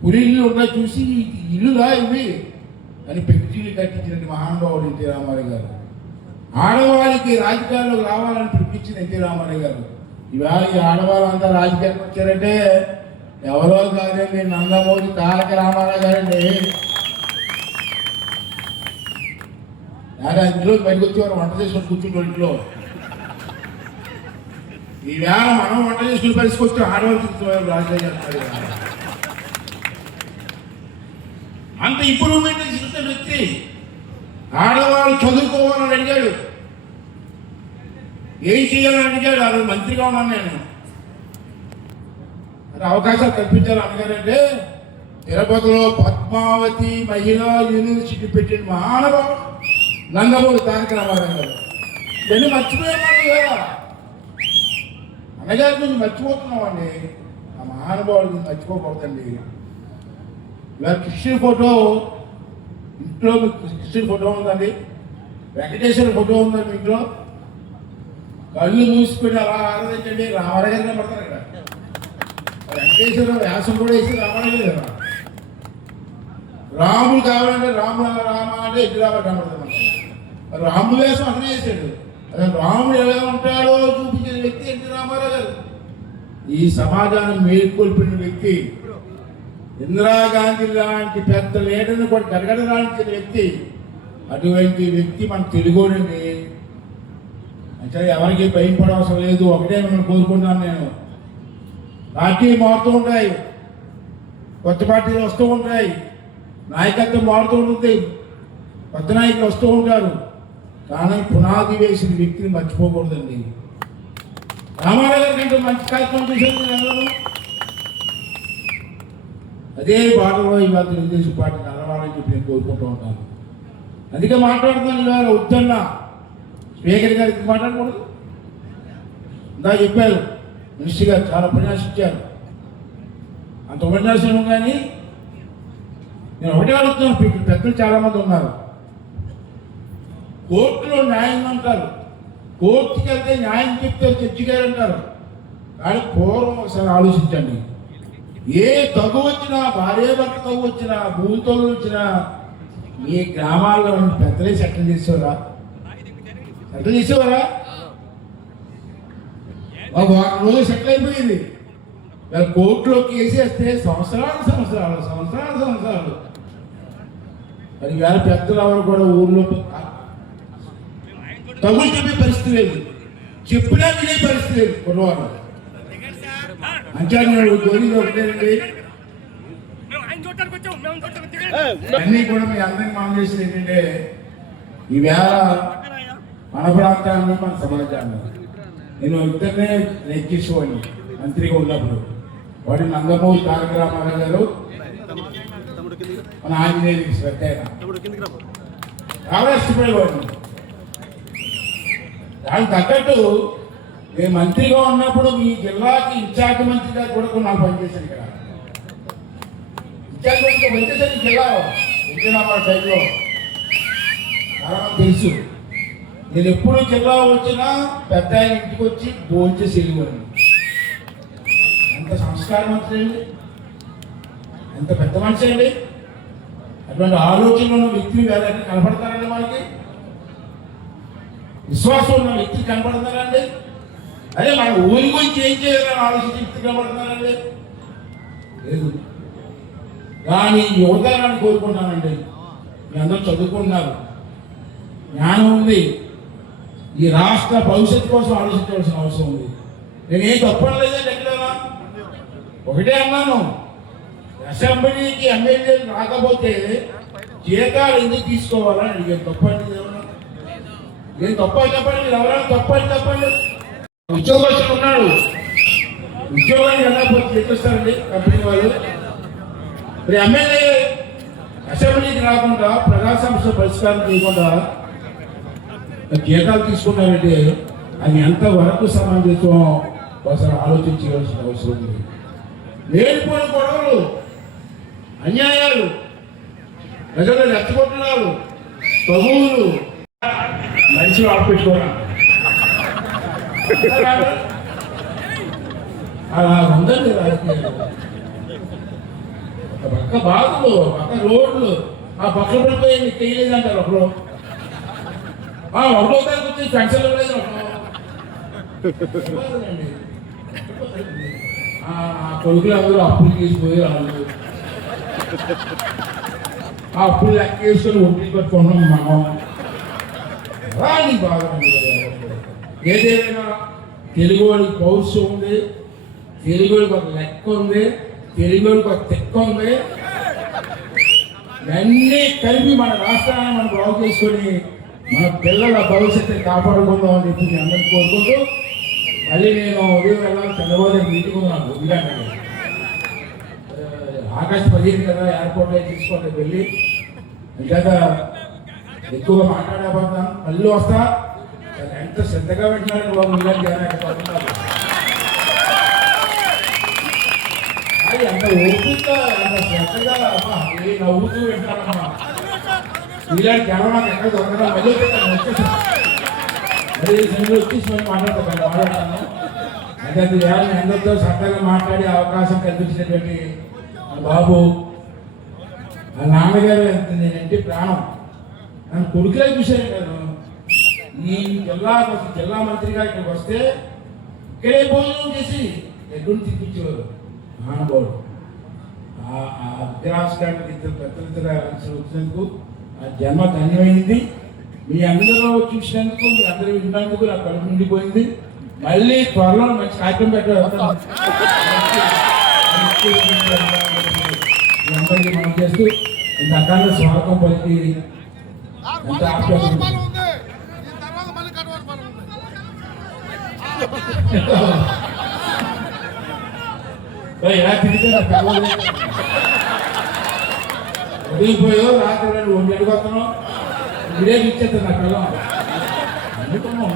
పురి ఇల్లు ఉన్నాయి చూసి ఇల్లులా ఇవి అని పెంకుటీలు కట్టించినట్టు మహానుభావుడు ఎన్టీ రామారావు గారు. ఆడవాళ్ళకి రాజకీయాల్లోకి రావాలని పిలిపించింది ఎన్టీ రామారావు గారు. ఇవాళ ఈ ఆడవాళ్ళంతా రాజకీయానికి వచ్చారంటే ఎవరో కాదండి, నందమూరి తారక రామారావు గారండి. ఇంట్లో బయటకు వచ్చేవారు వంట చేసుకొని కూర్చుంటే ఇంట్లో. ఈవేళ మనం వంట చేసుకుని పరిస్థితి ఆడవాళ్ళు చూస్తున్నారు రాజకీయాలు. అంత ఇంప్రూవ్మెంట్ చేసిన వ్యక్తి. ఆడవాళ్ళు చదువుకోవాలని అడిగాడు, ఏం చేయాలని అడిగాడు. ఆ రోజు మంత్రిగా ఉన్నాను నేను. అది అవకాశాలు కల్పించాలి అడిగారంటే తిరుపతిలో పద్మావతి మహిళా యూనివర్సిటీ పెట్టిన మహానుభావుడు నందమూరి తారక రామారావు గారు. ఇవన్నీ మర్చిపోయామండి కదా. అన్నగారి గురించి మర్చిపోతున్నామండి. ఆ మహానుభావుడి గురించి మర్చిపోకూడదండి. ఇలా కృష్ణుడి ఫోటో ఇంట్లో కృష్ణుడి ఫోటో ఉందండి, వెంకటేశ్వర ఫోటో ఉందండి ఇంట్లో. కళ్ళు మూసుకొని అలా ఆరాధించండి రామారావు గారినే పడతారు ఇక్కడ. వెంకటేశ్వర వ్యాసం కూడా వేసి రామారావు గారు. రాముడు కావాలంటే రామ అంటే ఎటు రామారావు కనబడతాం. రాముడు వేసం అతనే వేసాడు. అదే రాముడు ఎలా ఉంటాడో చూపించిన వ్యక్తి ఎన్టీ రామారావు గారు. ఈ సమాజాన్ని మేల్కొల్పిన వ్యక్తి. ఇందిరాగాంధీ లాంటి పెద్ద లీడర్ని కూడా గడగడరాయించిన వ్యక్తి. అటువంటి వ్యక్తి మన తెలుగోడండి. అంటే ఎవరికి భయపడవసరం లేదు. ఒకటే మనం కోరుకుంటున్నాను నేను, పార్టీ మారుతూ ఉంటాయి, కొత్త పార్టీలు వస్తూ ఉంటాయి, నాయకత్వం మారుతూ ఉంటుంది, కొత్త నాయకులు వస్తూ ఉంటారు. కానీ పునాది వేసిన వ్యక్తిని మర్చిపోకూడదండి. రామారావు గారి కంటే మంచి కార్యక్రమం చేశారు అందరూ. అదే బాటలో ఇవాళ తెలుగుదేశం పార్టీ నడవాలని చెప్పి నేను కోరుకుంటూ ఉంటాను. అందుకే మాట్లాడుతున్నాను. ఇవాళ వద్దన్నా స్పీకర్ గారికి మాట్లాడకూడదు. ఇందా చెప్పారు మినిస్టర్ గారు, చాలా ఉపన్యాసం ఇచ్చారు. అంత ఉపన్యాసం కానీ నేను ఒకటే అడుగుతున్నాను. ఇక్కడ పెద్దలు చాలామంది ఉన్నారు. కోర్టులో న్యాయం అంటారు, కోర్టుకి వెళ్తే న్యాయం చెప్తారు జడ్జి గారు అంటారు. కానీ పూర్వం ఒకసారి ఆలోచించండి. ఏ తగు వచ్చినా, భార్య భర్త తగు వచ్చినా, భూమి తగు వచ్చినా మీ గ్రామాల్లో పెద్దలే సెటిల్ చేసేవారా? సెటిల్ చేసేవారా? ఒక వారం రోజులు సెటిల్ అయిపోయింది. వాళ్ళు కోర్టులో కేసు వేస్తే సంవత్సరాలు. మరి వేళ పెద్దలు ఎవరు కూడా ఊళ్ళో తగులు చెప్పే పరిస్థితి లేదు, చెప్పినా వినే పరిస్థితి లేదు. కుర్రవారు అంచాడు గోళీ ఒకటేనండి. అన్నీ కూడా మీ అందరికి మనం చేసేది ఏంటంటే ఈవేళ మన ప్రాంతాన్ని, మన సమాజాన్ని నేను ఇద్దరినే నెక్కించుకోండి. మంత్రిగా ఉన్నప్పుడు వాడి నందమూరి తారక రామారావు గారు, మన ఆంజనేయుడికి శ్రద్ధ చాలా ఇష్టపడేవాడిని. దానికి తగ్గట్టు నేను మంత్రిగా ఉన్నప్పుడు మీ జిల్లాకి ఇన్ఛార్జ్ మంత్రిగా కూడా కొన్నాళ్ళు పనిచేశాను. ఇక్కడ ఇన్ఛార్జ్ మంత్రిగా పనిచేశాను జిల్లా విజయనగరం టైంలో. చాలా తెలుసు. నేను ఎప్పుడు జిల్లా వచ్చినా పెద్ద ఆయన ఇంటికి వచ్చి భోంచేసి వెళ్ళేవాడిని. ఎంత సంస్కారవంతుడు అండి, ఎంత పెద్ద మనిషి అండి. అటువంటి ఆలోచనలు ఉన్న వ్యక్తిని వేరే కనపడతారండి. మనకి విశ్వాసం ఉన్న వ్యక్తి కనపడుతున్నారండి. అదే మన ఊరి గురించి ఏం చేయాలని ఆలోచించి వ్యక్తి కనపడుతున్నారండి. లేదు. కానీ యువతరాన్ని కోరుకుంటున్నానండి. మీ అందరూ చదువుకుంటున్నారు, జ్ఞానం ఉంది, ఈ రాష్ట్ర భవిష్యత్తు కోసం ఆలోచించవలసిన అవసరం ఉంది. నేనేం తప్పలేదండి. ఎక్కడైనా ఒకటే అన్నాను, అసెంబ్లీకి ఎమ్మెల్యేలు రాకపోతే జీతాలు ఎందుకు తీసుకోవాలని అడిగాను. తప్పండి ఏమన్నా? ఏం తప్ప చెప్పండి, ఎవరైనా తప్పండి. ఉద్యోగస్తులు ఉన్నాడు, ఉద్యోగాన్ని వెళ్ళకపోతే చేస్తారండి కంపెనీ వాళ్ళు. మరి ఎమ్మెల్యే అసెంబ్లీకి రాకుండా, ప్రజా సమస్య పరిష్కారం చేయకుండా జీతాలు తీసుకున్నారంటే అది ఎంతవరకు సమంజసం ఒకసారి ఆలోచించవలసిన అవసరం ఉంది. లేనిపోయిన గొడవలు, అన్యాయాలు, ప్రజలు రెచ్చగొట్టున్నారు, తగువులు మనిషి ఆడిపెట్టుకోరా అలా ఉందండి రాజకీయాలు. ఒక పక్క బాధలు, పక్క రోడ్లు, ఆ పక్కన పడిపోయి చేయలేదంటారు ఒకరు. ఒకటో తారీఖు వచ్చి పెన్షన్లు లేదు ఒకటి. ఆ కొడుకులు అందరూ అప్పులు తీసుకుపోయి వాళ్ళు ఆ అప్పులు లెక్క వేసుకొని ఒప్పి పెట్టుకుంటాం మనం. రాని బాగా ఏదేమైనా తెలుగు వాడికి పౌరుషం ఉంది, తెలుగు వాడికి ఒక లెక్క ఉంది, తెలుగు వాడికి ఒక తెక్క ఉంది. ఇవన్నీ కలిపి మన రాష్ట్రాన్ని మనం బాగు చేసుకొని మన పిల్లల భవిష్యత్తుని కాపాడుకుందాం అని చెప్పి నేను అందరికీ కోరుకుంటూ, మళ్ళీ నేను ఉదయం వెళ్ళాలి. చంద్రబాబు మీటింగ్ ఉంది నాకు ఉద్యోగం. ఆగస్టు 15 కదా ఎయిర్పోర్ట్లో తీసుకోండి వెళ్ళి. ఇంకా ఎక్కువగా మాట్లాడబోతున్నాను. మళ్ళీ వస్తా. ఎంత శ్రద్ధగా పెట్టినారు బాబు ఇలాంటి అది అంత ఓపిక, అంత శ్రద్ధగా నవ్వుతూ వింటారమ్మా. ఇలాంటి జనం నాకు ఎక్కడ దొరకదా. మళ్ళీ వచ్చేసాను, వచ్చేసి మళ్ళీ మాట్లాడతాను. అంటే అది అందరితో సరదాగా మాట్లాడే అవకాశం కల్పించినటువంటి బాబు, ఆ నాన్నగారు నేనంటే ప్రాణం. నన్ను కొడుకులే చూశాను కదా. ఈ జిల్లా మంత్రిగా ఇక్కడికి వస్తే ఇక్కడే భోజనం చేసి ఎగ్గుని తిప్పించేవారు మహానుభావుడు. ఆ అభ్యాసానికి ఇద్దరు పెద్దలు వచ్చినందుకు ఆ జన్మ ధన్యమైంది. మీ అందరూ చూసినందుకు, మీ అందరూ విన్నందుకు నా కడుపు నిండిపోయింది. మళ్ళీ త్వరలో మంచి కార్యక్రమం పెట్టారు. అందరికీ మనం చేస్తూ ఇంత అకాండ స్వాగతం పలికి ఎంత ఆప్యాయత ఎలా తిరిగితే నా పిల్లలు వదిలిపోయో రాత్రి 2 గంటలకు వస్తున్నాం ఇదే ఇచ్చేస్తారు నా పిల్లలు అందుకున్నాం.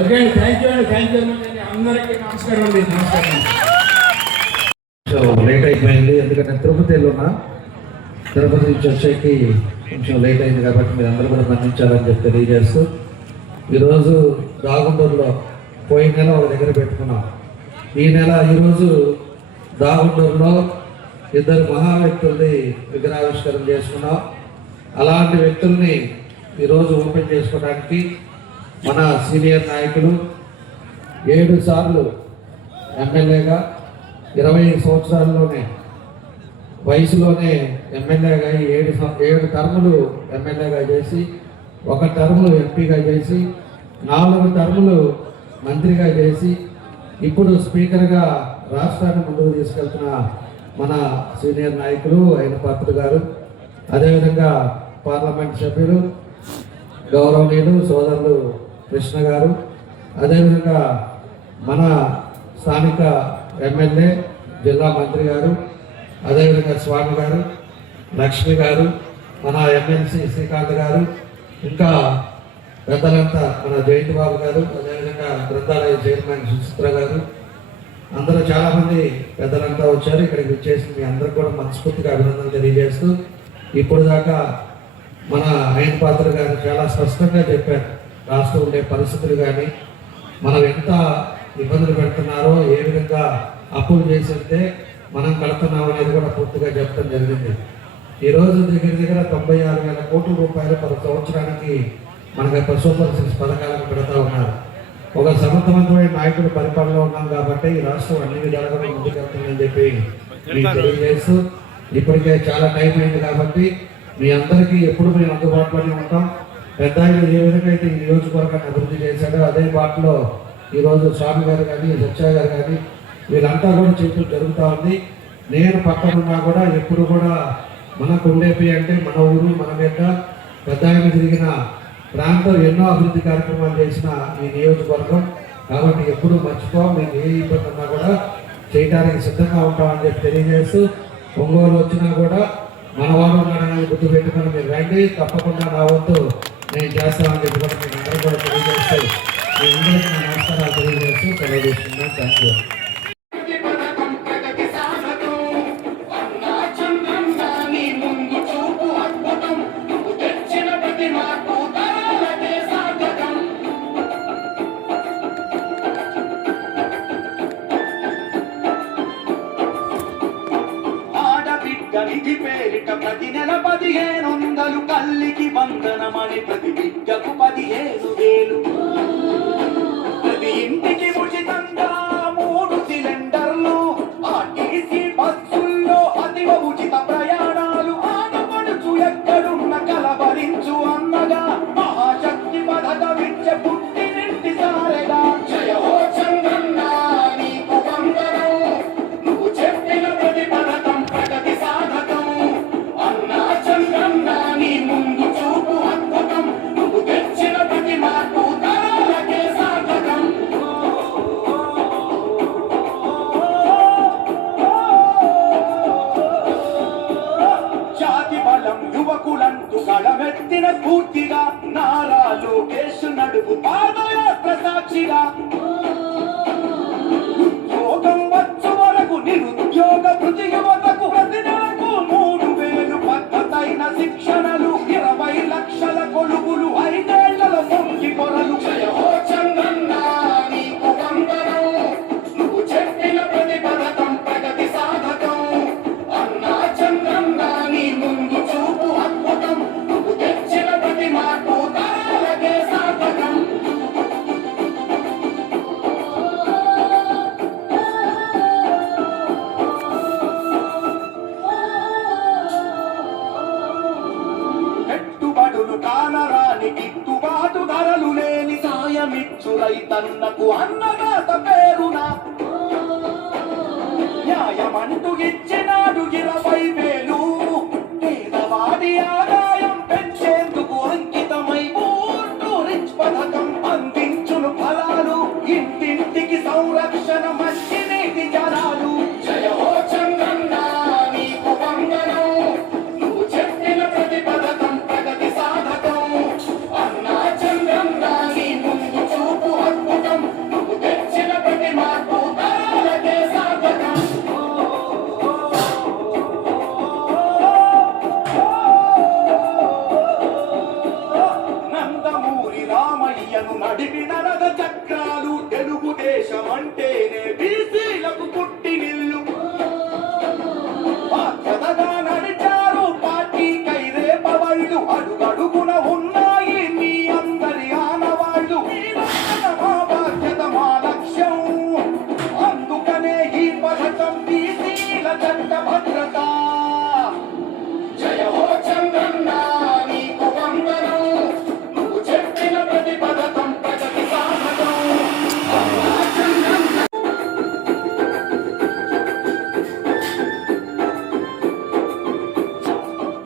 ఓకే థ్యాంక్ యూ అందరికీ నమస్కారం అండి. నమస్కారం. లేట్ అయిపోయింది ఎందుకంటే తిరుపతి వెళ్ళున్నా, తిరుపతి నుంచి వచ్చేకి కొంచెం లేట్ అయింది కాబట్టి మీరు అందరూ కూడా మన్నించాలని చెప్పి తెలియజేస్తూ ఈరోజు దాగుండూరులో పోయిన నెల ఒక దగ్గర పెట్టుకున్నాం. ఈరోజు దాగుండూరులో 2 మహా వ్యక్తుల్ని విగ్రహావిష్కరణ చేసుకున్నాం. అలాంటి వ్యక్తుల్ని ఈరోజు ఓపెన్ చేసుకోవడానికి మన సీనియర్ నాయకులు 7 సార్లు ఎమ్మెల్యేగా 25 సంవత్సరాల్లోనే వయసులోనే ఎమ్మెల్యేగా 7 టర్ములు ఎమ్మెల్యేగా చేసి 1 టర్ము ఎంపీగా చేసి 4 టర్ములు మంత్రిగా చేసి ఇప్పుడు స్పీకర్గా రాష్ట్రాన్ని ముందుకు తీసుకెళ్తున్న మన సీనియర్ నాయకులు అయిన పాత్రుడు గారు, అదేవిధంగా పార్లమెంట్ సభ్యులు గౌరవనీయులు సోదరులు కృష్ణ గారు, అదేవిధంగా మన స్థానిక ఎమ్మెల్యే జిల్లా మంత్రి గారు, అదేవిధంగా స్వామి గారు, లక్ష్మి గారు, మన ఎమ్మెల్సీ శ్రీకాంత్ గారు, ఇంకా పెద్దలంతా మన జయంతి బాబు గారు, అదేవిధంగా గ్రంథాలయ చైర్మన్ సుచిత్ర గారు, అందరూ చాలామంది పెద్దలంతా వచ్చారు. ఇక్కడికి వచ్చేసి మీ అందరికి కూడా మనస్ఫూర్తిగా అభినందనలు తెలియజేస్తూ ఇప్పుడు దాకా మన ఆయన పాత్ర గారు చాలా స్పష్టంగా చెప్పారు. రాష్ట్రం ఉండే పరిస్థితులు కానీ మనం ఎంత ఇబ్బందులు పెడుతున్నారో, ఏ విధంగా అప్పులు చేసేస్తే మనం కడుతున్నాం అనేది కూడా పూర్తిగా చెప్పడం జరిగింది. ఈరోజు దగ్గర 96,000 కోట్ల రూపాయలు 10 సంవత్సరానికి మనకి సూపర్ 6 పథకాలకు పెడతా ఉన్నారు. ఒక సమర్థవంతమైన నాయకుడు పరిపాలన ఉన్నాం కాబట్టి ఈ రాష్ట్రం అన్ని విధాలుగా ముందుకెళ్తుందని చెప్పి మీకు తెలియజేస్తూ ఇప్పటికే చాలా టైం అయింది కాబట్టి మీ అందరికీ ఎప్పుడు మేము అందుబాటులోనే ఉంటాం. పెద్ద ఆయన ఏ విధంగా అయితే ఈ నియోజకవర్గాన్ని అభివృద్ధి చేశాడో అదే బాటలో ఈరోజు స్వామి గారు కానీ సత్య గారు కానీ వీళ్ళంతా కూడా చేయడం జరుగుతూ ఉంది. నేను పక్కనున్నా కూడా ఎప్పుడు కూడా మన కొండేపి అంటే మన ఊరు మన బిడ్డ పెద్ద ఆయన తిరిగిన ప్రాంతం ఎన్నో అభివృద్ధి కార్యక్రమాలు చేసిన ఈ నియోజకవర్గం కాబట్టి ఎప్పుడు మర్చిపోం. మీకు ఏ ఇబ్బంది ఉన్నా కూడా చేయడానికి సిద్ధంగా ఉంటామని చెప్పి తెలియజేస్తూ ఒంగోలు వచ్చినా కూడా మన వాడు ఉన్నాడనేది గుర్తు పెట్టుకుని మీరు రండి, తప్పకుండా నా వంతు నేను చేస్తామని చెప్పి కూడా మీకు అందరూ కూడా తెలియజేస్తూ మీ అందరికీ నా నమస్కారాలు తెలియజేస్తూ తెలియజేస్తున్నాను. Thank you. నిధి పేరిట ప్రతి నెల 1500 కల్లికి వందనమని ప్రతి బిడ్డకు 15,000 ప్రతి ఇంటికి ఉచితంగా 3 సిలిండర్లు ఆర్టీసీ బస్సుల్లో అతివ ఉచిత ప్రయాణాలు ఆడపడుచు ఎక్కడున్న కలవరించు అన్నగా మహాశక్తి పథకమిచ్చే పుట్టినింటి సారెగా జయ హో చంద్రన్న నీకు వందనం నువ్వు చెప్పిన ప్రతి పథకం ప్రగతి సాధకం అన్నా చంద్రన్న నీ ముందు చూపు అద్భుతం నువ్వు తెచ్చిన ప్రతి మార్పు తరాలకే సాధకం. జాతి బలం యువకులంటూ గళమెత్తిన స్ఫూర్తిగా నారా లోకేష్ నడుపు పాదయాత్ర సాక్షిగా ఉద్యోగం వచ్చు వరకు నిరుద్యోగ కృతి యువతకు ప్రతి నెలకు 3,000 పద్ధతైన శిక్షణలు 20 లక్షల కొలువులు 5 ఏళ్ల పొంగి పొరలు జయ హో చంద్రన్న నీకు వందనం నువ్వు చెప్పిన ప్రతి పథకం ప్రగతి సాధకం అన్నా చంద్రన్న నీ ముందు చూపు అద్భుతం నువ్వు తెచ్చిన ప్రతి మార్పు తరాలకే సాధకం. పెట్టుబడులు కానరాని గిట్టుబాటు ధరలు లేని సాయమిచ్చు రైతన్నకు అన్నదాత పేరున న్యాయమంటూ ఇచ్చినాడు 20,000 పేదవాడి ఆదాయం పెంచేందుకు అంకితమై ఊర్టు రిచ్ పథకం అందించును ఫలాలు ఇంటింటికి సంరక్షణ మంచినీటి జలాలు జయ హో చంద్రన్న నీకు వందనం నువ్వు చెప్పిన ప్రతి పథకం ప్రగతి సాధకం అన్నా చంద్రన్న నీ ముందు చూపు అద్భుతం నువ్వు తెచ్చిన ప్రతి మార్పు తరాలకే సాధకం నందమూరి రామయ్యను నడిపిన రథ చక్రాలు తెలుగుదేశం అంటేనే బీసీలకు పుట్టినిల్లు బాధ్యతగా నడిచారు పార్టీకై రేపవళ్ళు అడుగడుగున ఉన్నాయి మీ అందరి ఆనవాళ్ళు మా బాధ్యత మా లక్ష్యం అందుకనే ఈ పథకం బీసీల చట్ట భద్రత జయ హో చంద్రన్న నీకు వందనం నువ్వు చెప్పిన ప్రతి పథకం ప్రగతి సాధకం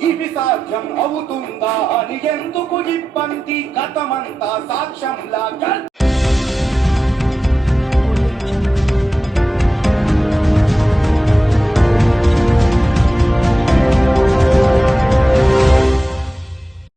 ఇవి సాధ్యం అవుతుందా అని ఎందుకు ఇబ్బంది గతమంతా సాక్ష్యంలా